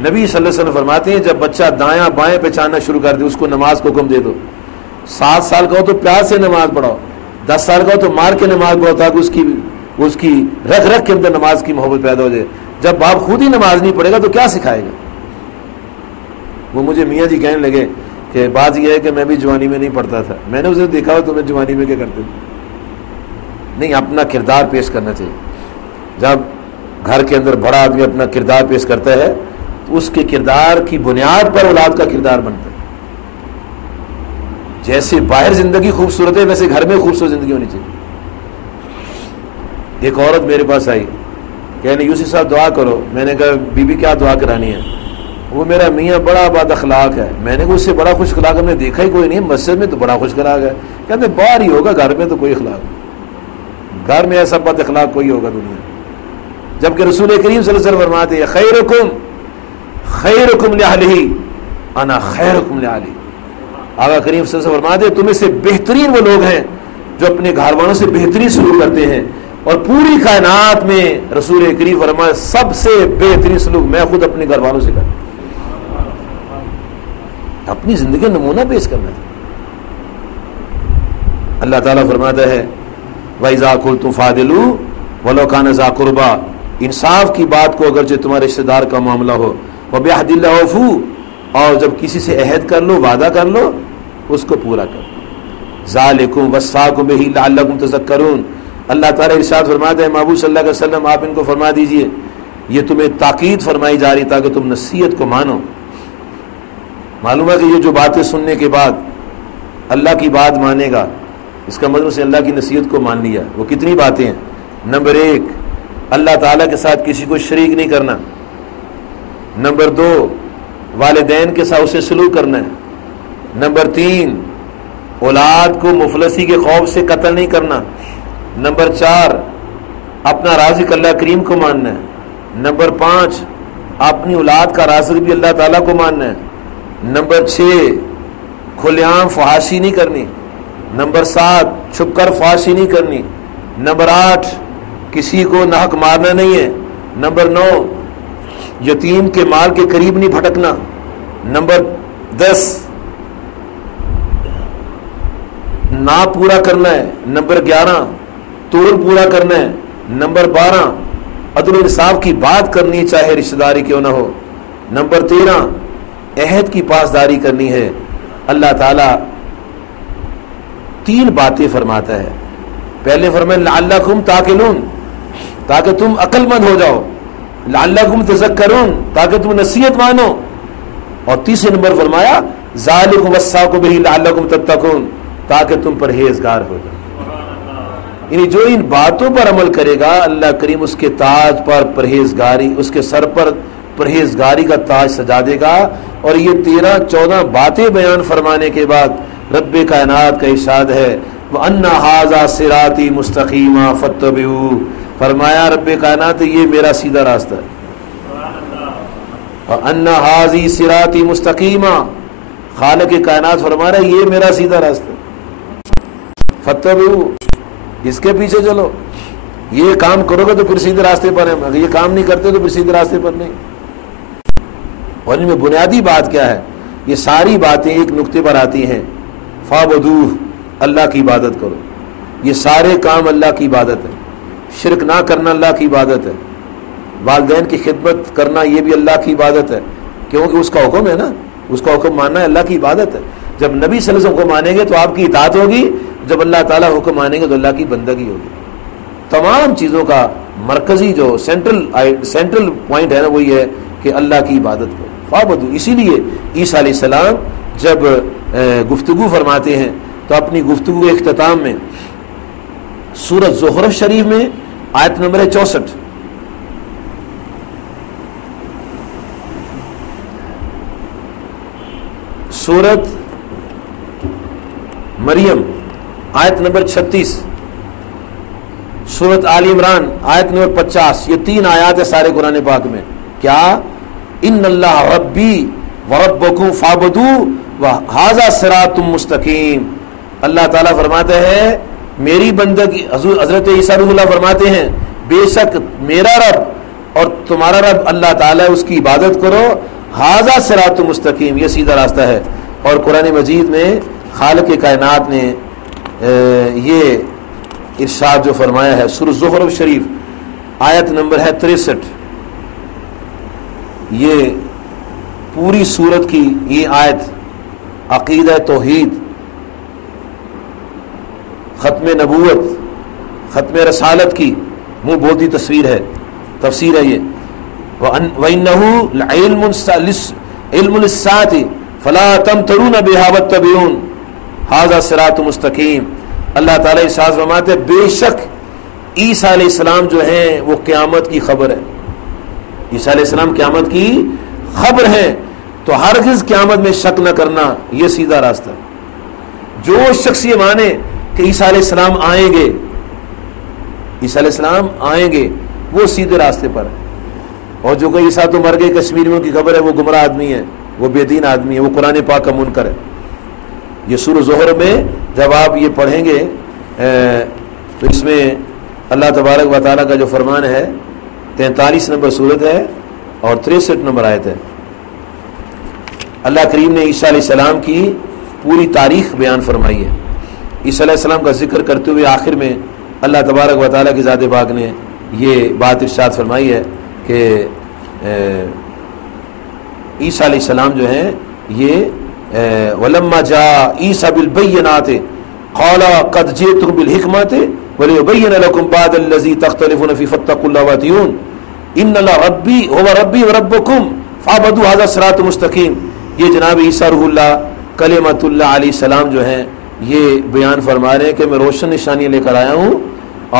نبی صلی اللہ علیہ وسلم فرماتے ہیں جب بچہ دایاں بائیں پہچاننا شروع کر دے اس کو نماز کو حکم دے دو۔ 7 سال کا ہو تو پیار سے نماز پڑھاؤ، 10 سال کا ہو تو مار کے نماز پڑھاؤ تاکہ اس کی رکھ رکھ کے اندر نماز کی محبت پیدا ہو جائے۔ جب باپ خود ہی نماز نہیں پڑھے گا تو کیا سکھائے گا؟ وہ مجھے میاں جی کہنے لگے کہ بات یہ ہے کہ میں بھی جوانی میں نہیں پڑھتا تھا۔ میں نے اسے دیکھا ہو تو میں جوانی میں کیا کرتے تھے؟ نہیں، اپنا کردار پیش کرنا چاہیے۔ جب گھر کے اندر بڑا آدمی اپنا کردار پیش کرتا ہے تو اس کے کردار کی بنیاد پر اولاد کا کردار بنتا ہے۔ جیسے باہر زندگی خوبصورت ہے ویسے گھر میں خوبصورت زندگی ہونی چاہیے۔ ایک عورت میرے پاس آئی، کہنے یوسف صاحب دعا کرو۔ میں نے کہا بی بی کیا دعا کرانی ہے؟ وہ میرا میاں بڑا بد اخلاق ہے۔ میں نے کہا اس سے بڑا خوش اخلاق ہم نے دیکھا ہی کوئی نہیں، مسجد میں تو بڑا خوش اخلاق ہے۔ کہتے باہر ہی ہوگا، گھر میں تو کوئی اخلاق، گھر میں ایسا بد اخلاق کوئی ہوگا دنیا میں۔ جبکہ رسول کریم صلی اللہ علیہ وسلم فرماتے ہیں خیرکم لأہلہ انا خیرکم لأہلی۔ آقا کریم صلی اللہ علیہ وسلم فرماتے ہیں تمہیں سے بہترین وہ لوگ ہیں جو اپنے گھر والوں سے بہترین سلوک کرتے ہیں، اور پوری کائنات میں رسول کریم فرمایا سب سے بہترین سلوک میں خود اپنے گھر والوں سے کرتا ہوں۔ اپنی زندگی نمونہ پیش کرنا ہے۔ اللہ تعالیٰ فرماتا ہے وَإِذَا قُلْتُمْ فَعْدِلُوا وَلَوْ كَانَ ذَا قُرْبَىٰ، انصاف کی بات کو اگرچہ تمہارے رشتہ دار کا معاملہ ہو، وَبِعَهْدِ اللَّهِ أَوْفُوا، اور جب کسی سے عہد کر لو، وعدہ کر لو، اس کو پورا کرو۔ ذَلِكُمْ وَصَّاكُمْ بِهِ لَعَلَّكُمْ تَذَكَّرُونَ۔ اللہ تعالیٰ ارشاد فرماتا ہے محبوب صلی اللہ علیہ وسلم آپ ان کو فرما دیجئے یہ تمہیں تاکید فرمائی جا رہی تاکہ تم نصیحت کو مانو۔ معلوم ہے کہ یہ جو باتیں سننے کے بعد اللہ کی بات مانے گا، اس کا مطلب سے اللہ کی نصیحت کو مان لیا۔ وہ کتنی باتیں ہیں؟ نمبر 1 اللہ تعالیٰ کے ساتھ کسی کو شریک نہیں کرنا۔ نمبر 2 والدین کے ساتھ اسے سلوک کرنا ہے۔ نمبر 3 اولاد کو مفلسی کے خوف سے قتل نہیں کرنا۔ نمبر 4 اپنا رازق اللہ کریم کو ماننا ہے۔ نمبر 5 اپنی اولاد کا رازق بھی اللہ تعالیٰ کو ماننا ہے۔ نمبر 6 کھلے عام فحاشی نہیں کرنی۔ نمبر 7 چھپ کر فحاشی نہیں کرنی۔ نمبر 8 کسی کو ناحق مارنا نہیں ہے۔ نمبر 9 یتیم کے مال کے قریب نہیں بھٹکنا۔ نمبر 10 نا پورا کرنا ہے۔ نمبر 11 توڑ پورا کرنا ہے۔ نمبر 12 عدل و انصاف کی بات کرنی چاہے رشتہ داری کیوں نہ ہو۔ نمبر 13 عہد کی پاسداری کرنی ہے۔ اللہ تعالیٰ 3 باتیں فرماتا ہے۔ پہلے فرمایا لعلکم تاکلون، تاکہ تم عقل مند ہو جاؤ، لعلکم تذکرون، تاکہ تم نصیحت مانو، اور تیسرے نمبر فرمایا ذالکم وصاکم بہ لعلکم تتقون، تاکہ تم پرہیزگار ہو جاؤ۔ یعنی جو ان باتوں پر عمل کرے گا اللہ کریم اس کے تاج پر پرہیزگاری، اس کے سر پر پرہیزگاری کا تاج سجا دے گا۔ اور یہ 13-14 باتیں بیان فرمانے کے بعد رب کائنات کا ارشاد ہے وَأَنَّ هَذَا صِرَاطِي مُسْتَقِيمًا فَاتَّبِعُوهُ، فرمایا رب کائنات یہ میرا سیدھا راستہ ہے۔ وَأَنَّ هَذِهِ صِرَاطِي مُسْتَقِيمًا، خالق کائنات فرما رہا ہے یہ میرا سیدھا راستہ ہے، فَاتَّبِعُوهُ، اس کے پیچھے چلو۔ یہ کام کرو گے تو پھر سیدھے راستے پر ہیں، اگر یہ کام نہیں کرتے تو پھر سیدھے راستے پر نہیں۔ اور ان میں بنیادی بات کیا ہے؟ یہ ساری باتیں ایک نقطے پر آتی ہیں، فَاعْبُدُوهُ، اللہ کی عبادت کرو۔ یہ سارے کام اللہ کی عبادت ہے۔ شرک نہ کرنا اللہ کی عبادت ہے، والدین کی خدمت کرنا یہ بھی اللہ کی عبادت ہے، کیونکہ اس کا حکم ہے نا، اس کا حکم ماننا اللہ کی عبادت ہے۔ جب نبی صلی اللہ علیہ وسلم کو مانیں گے تو آپ کی اطاعت ہوگی، جب اللہ تعالیٰ حکم مانیں گے تو اللہ کی بندگی ہوگی۔ تمام چیزوں کا مرکزی جو سینٹرل پوائنٹ ہے نا وہ یہ ہے کہ اللہ کی عبادت کرو، فعبدو۔ اسی لیے عیسیٰ علیہ السلام جب گفتگو فرماتے ہیں تو اپنی گفتگو کے اختتام میں سورۃ زخرف شریف میں آیت نمبر 64 سورۃ مریم آیت نمبر 36، سورۃ آل عمران آیت نمبر 50، یہ 3 آیات ہے سارے قرآن پاک میں۔ کیا؟ ان اللہ ربی وربکم فاعبدوا وہذا صراط مستقیم. اللہ تعالیٰ فرماتے ہیں میری بندگی، حضرت عیسیٰ روح اللہ فرماتے ہیں بے شک میرا رب اور تمہارا رب اللہ تعالیٰ اس کی عبادت کرو، ھذا صراط مستقیم، یہ سیدھا راستہ ہے. اور قرآن مجید میں خالق کائنات نے یہ ارشاد جو فرمایا ہے سورہ زخرف شریف آیت نمبر ہے 63، یہ پوری سورت کی یہ آیت عقیدہ توحید، ختم نبوت، ختم رسالت کی منہ بولتی تصویر ہے، تفسیر ہے یہ. وَإِنَّهُ لَعِلْمٌ لِلسَّاعَةِ فَلَا تَمْتَرُونَ بِهَا وَاتَّبِعُونِ ھذا صراط مستقیم. اللہ تعالیٰ ارشاد فرماتے ہیں بے شک عیسیٰ علیہ السلام جو ہیں وہ قیامت کی خبر ہے. عیسیٰ علیہ السلام قیامت کی خبر ہے، تو ہرگز قیامت میں شک نہ کرنا، یہ سیدھا راستہ. جو شخص یہ مانے کہ عیسیٰ علیہ السلام آئیں گے، عیسیٰ علیہ السلام آئیں گے، وہ سیدھے راستے پر ہے. اور جو کہ عیسیٰ تو مر گئے کشمیر میں ان کی خبر ہے، وہ گمراہ آدمی ہے، وہ بے دین آدمی ہے، وہ قرآن پاک کا منکر ہے. یہ سورہ زہر میں جب آپ یہ پڑھیں گے تو اس میں اللہ تبارک و تعالیٰ کا جو فرمان ہے 43 نمبر سورت ہے اور 63 نمبر آیت ہے. اللہ کریم نے عیسیٰ علیہ السلام کی پوری تاریخ بیان فرمائی ہے. عیسیٰ علیہ السلام کا ذکر کرتے ہوئے آخر میں اللہ تبارک و تعالیٰ کی ذات پاک نے یہ بات ارشاد فرمائی ہے کہ عیسیٰ علیہ السلام جو ہیں یہ وَلَمَّا جَاءَ عِيسَى بِالْبَيِّنَاتِ قَالَ قَدْ جِئْتُكُم بِالْحِكْمَةِ وَلِيُبَيِّنَ لَكُم بَعْضَ الَّذِي تَخْتَلِفُونَ فِيهِ فَاتَّقُوا اللَّهَ وَأَطِيعُونِ إِنَّ اللَّهَ رَبِّي هُوَ رَبِّي وَرَبُّكُمْ فَاعْبُدُوا هَذَا الصِّرَاطُ الْمُسْتَقِيمُ. یہ جناب عیسیٰ روح اللہ کلمۃ اللہ علیہ السلام جو ہیں یہ بیان فرما رہے ہیں کہ میں روشن نشانیاں لے کر آیا ہوں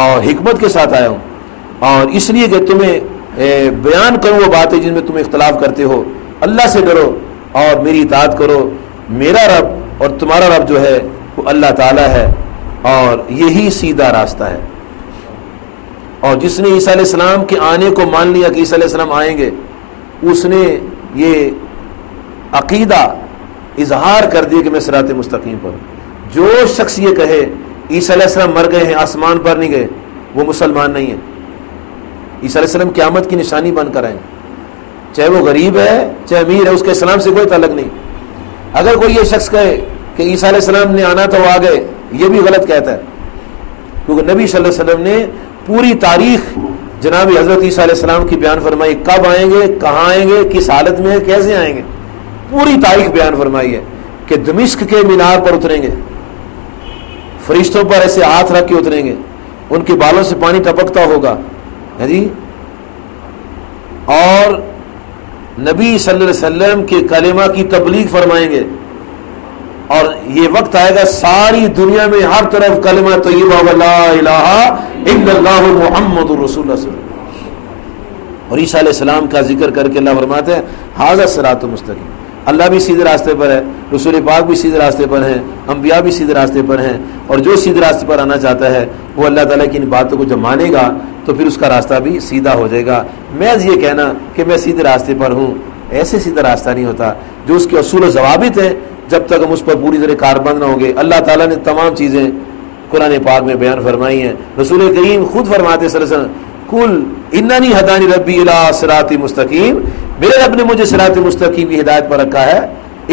اور حکمت کے ساتھ آیا ہوں، اور اس لیے کہ تمہیں بیان کروں وہ باتیں جن میں تم اختلاف کرتے ہو. اللہ سے ڈرو اور میری اطاعت کرو. میرا رب اور تمہارا رب جو ہے وہ اللہ تعالیٰ ہے، اور یہی سیدھا راستہ ہے. اور جس نے عیسیٰ علیہ السلام کے آنے کو مان لیا کہ عیسیٰ علیہ السلام آئیں گے، اس نے یہ عقیدہ اظہار کر دیا کہ میں صراط مستقیم پر ہوں. جو شخص یہ کہے عیسیٰ علیہ السلام مر گئے ہیں آسمان پر نہیں گئے، وہ مسلمان نہیں ہے. عیسیٰ علیہ السلام قیامت کی نشانی بن کر آئیں، چاہے وہ غریب ہے چاہے امیر ہے، اس کے اسلام سے کوئی تعلق نہیں. اگر کوئی یہ شخص کہے کہ عیسیٰ علیہ السلام نے آنا تھا وہ آ گئے، یہ بھی غلط کہتا ہے، کیونکہ نبی صلی اللہ علیہ وسلم نے پوری تاریخ جناب حضرت عیسیٰ علیہ السلام کی بیان فرمائی. کب آئیں گے، کہاں آئیں گے، کس حالت میں، کیسے آئیں گے، پوری تاریخ بیان فرمائی ہے. کہ دمشق کے مینار پر اتریں گے، فرشتوں پر ایسے ہاتھ رکھ کے اتریں گے، ان کے بالوں سے پانی ٹپکتا ہوگا جی، اور نبی صلی اللہ علیہ وسلم کے کلمہ کی تبلیغ فرمائیں گے. اور یہ وقت آئے گا ساری دنیا میں ہر طرف کلمہ طیبہ لا الہ الا اللہ محمد رسول اللہ صلی اللہ علیہ وسلم. اور عیسیٰ علیہ السلام کا ذکر کر کے اللہ فرماتے ہیں ھذا صراط مستقیم. اللہ بھی سیدھے راستے پر ہے، رسول پاک بھی سیدھے راستے پر ہیں، انبیاء بھی سیدھے راستے پر ہیں. اور جو سیدھے راستے پر آنا چاہتا ہے وہ اللہ تعالیٰ کی ان باتوں کو جب مانے گا تو پھر اس کا راستہ بھی سیدھا ہو جائے گا. محض یہ کہنا کہ میں سیدھے راستے پر ہوں، ایسے سیدھا راستہ نہیں ہوتا. جو اس کے اصول و ضوابط ہیں جب تک ہم اس پر پوری طرح کاربند نہ ہوں گے. اللہ تعالیٰ نے تمام چیزیں قرآن پاک میں بیان فرمائی ہیں. رسول کریم خود فرماتے صلی اللہ علیہ وسلم کل اننی ہدانی ربی الی صراط مستقیم، میرے رب نے مجھے صراط مستقیم کی ہدایت پر رکھا ہے.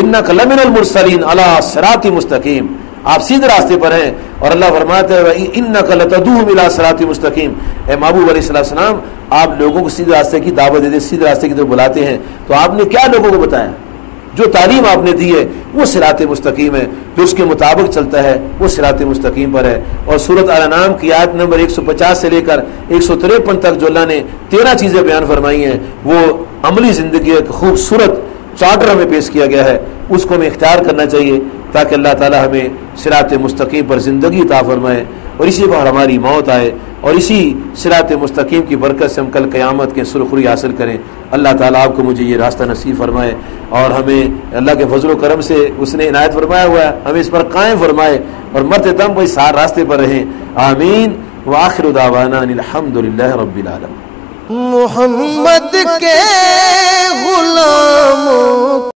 انک لمن المرسلین علی صراط مستقیم، آپ سیدھے راستے پر ہیں. اور اللہ فرماتا ہے انک لتدعوہم الی صراط مستقیم، اے محبوب علیہ السلام آپ لوگوں کو سیدھے راستے کی دعوت دیتے، سیدھے راستے کی طرف بلاتے ہیں. تو آپ نے کیا لوگوں کو بتایا؟ جو تعلیم آپ نے دی ہے وہ صراط مستقیم ہے، جو اس کے مطابق چلتا ہے وہ صراط مستقیم پر ہے. اور سورۃ الانعام کی آیت نمبر 150 سے لے کر 153 تک جو اللہ نے 13 چیزیں بیان فرمائی ہیں وہ عملی زندگی ایک خوبصورت چارٹر ہمیں پیش کیا گیا ہے. اس کو ہمیں اختیار کرنا چاہیے تاکہ اللہ تعالی ہمیں صراط مستقیم پر زندگی عطا فرمائے اور اسی پر ہماری موت آئے اور اسی صراط مستقیم کی برکت سے ہم کل قیامت کے سرخروی حاصل کریں. اللہ تعالیٰ آپ کو مجھے یہ راستہ نصیب فرمائے اور ہمیں اللہ کے فضل و کرم سے اس نے عنایت فرمایا ہوا ہے، ہمیں اس پر قائم فرمائے اور مرتے دم کوئی سار راستے پر رہیں. آمین. وآخر دعوانا الحمدللہ رب العالمین. محمد کے غلاموں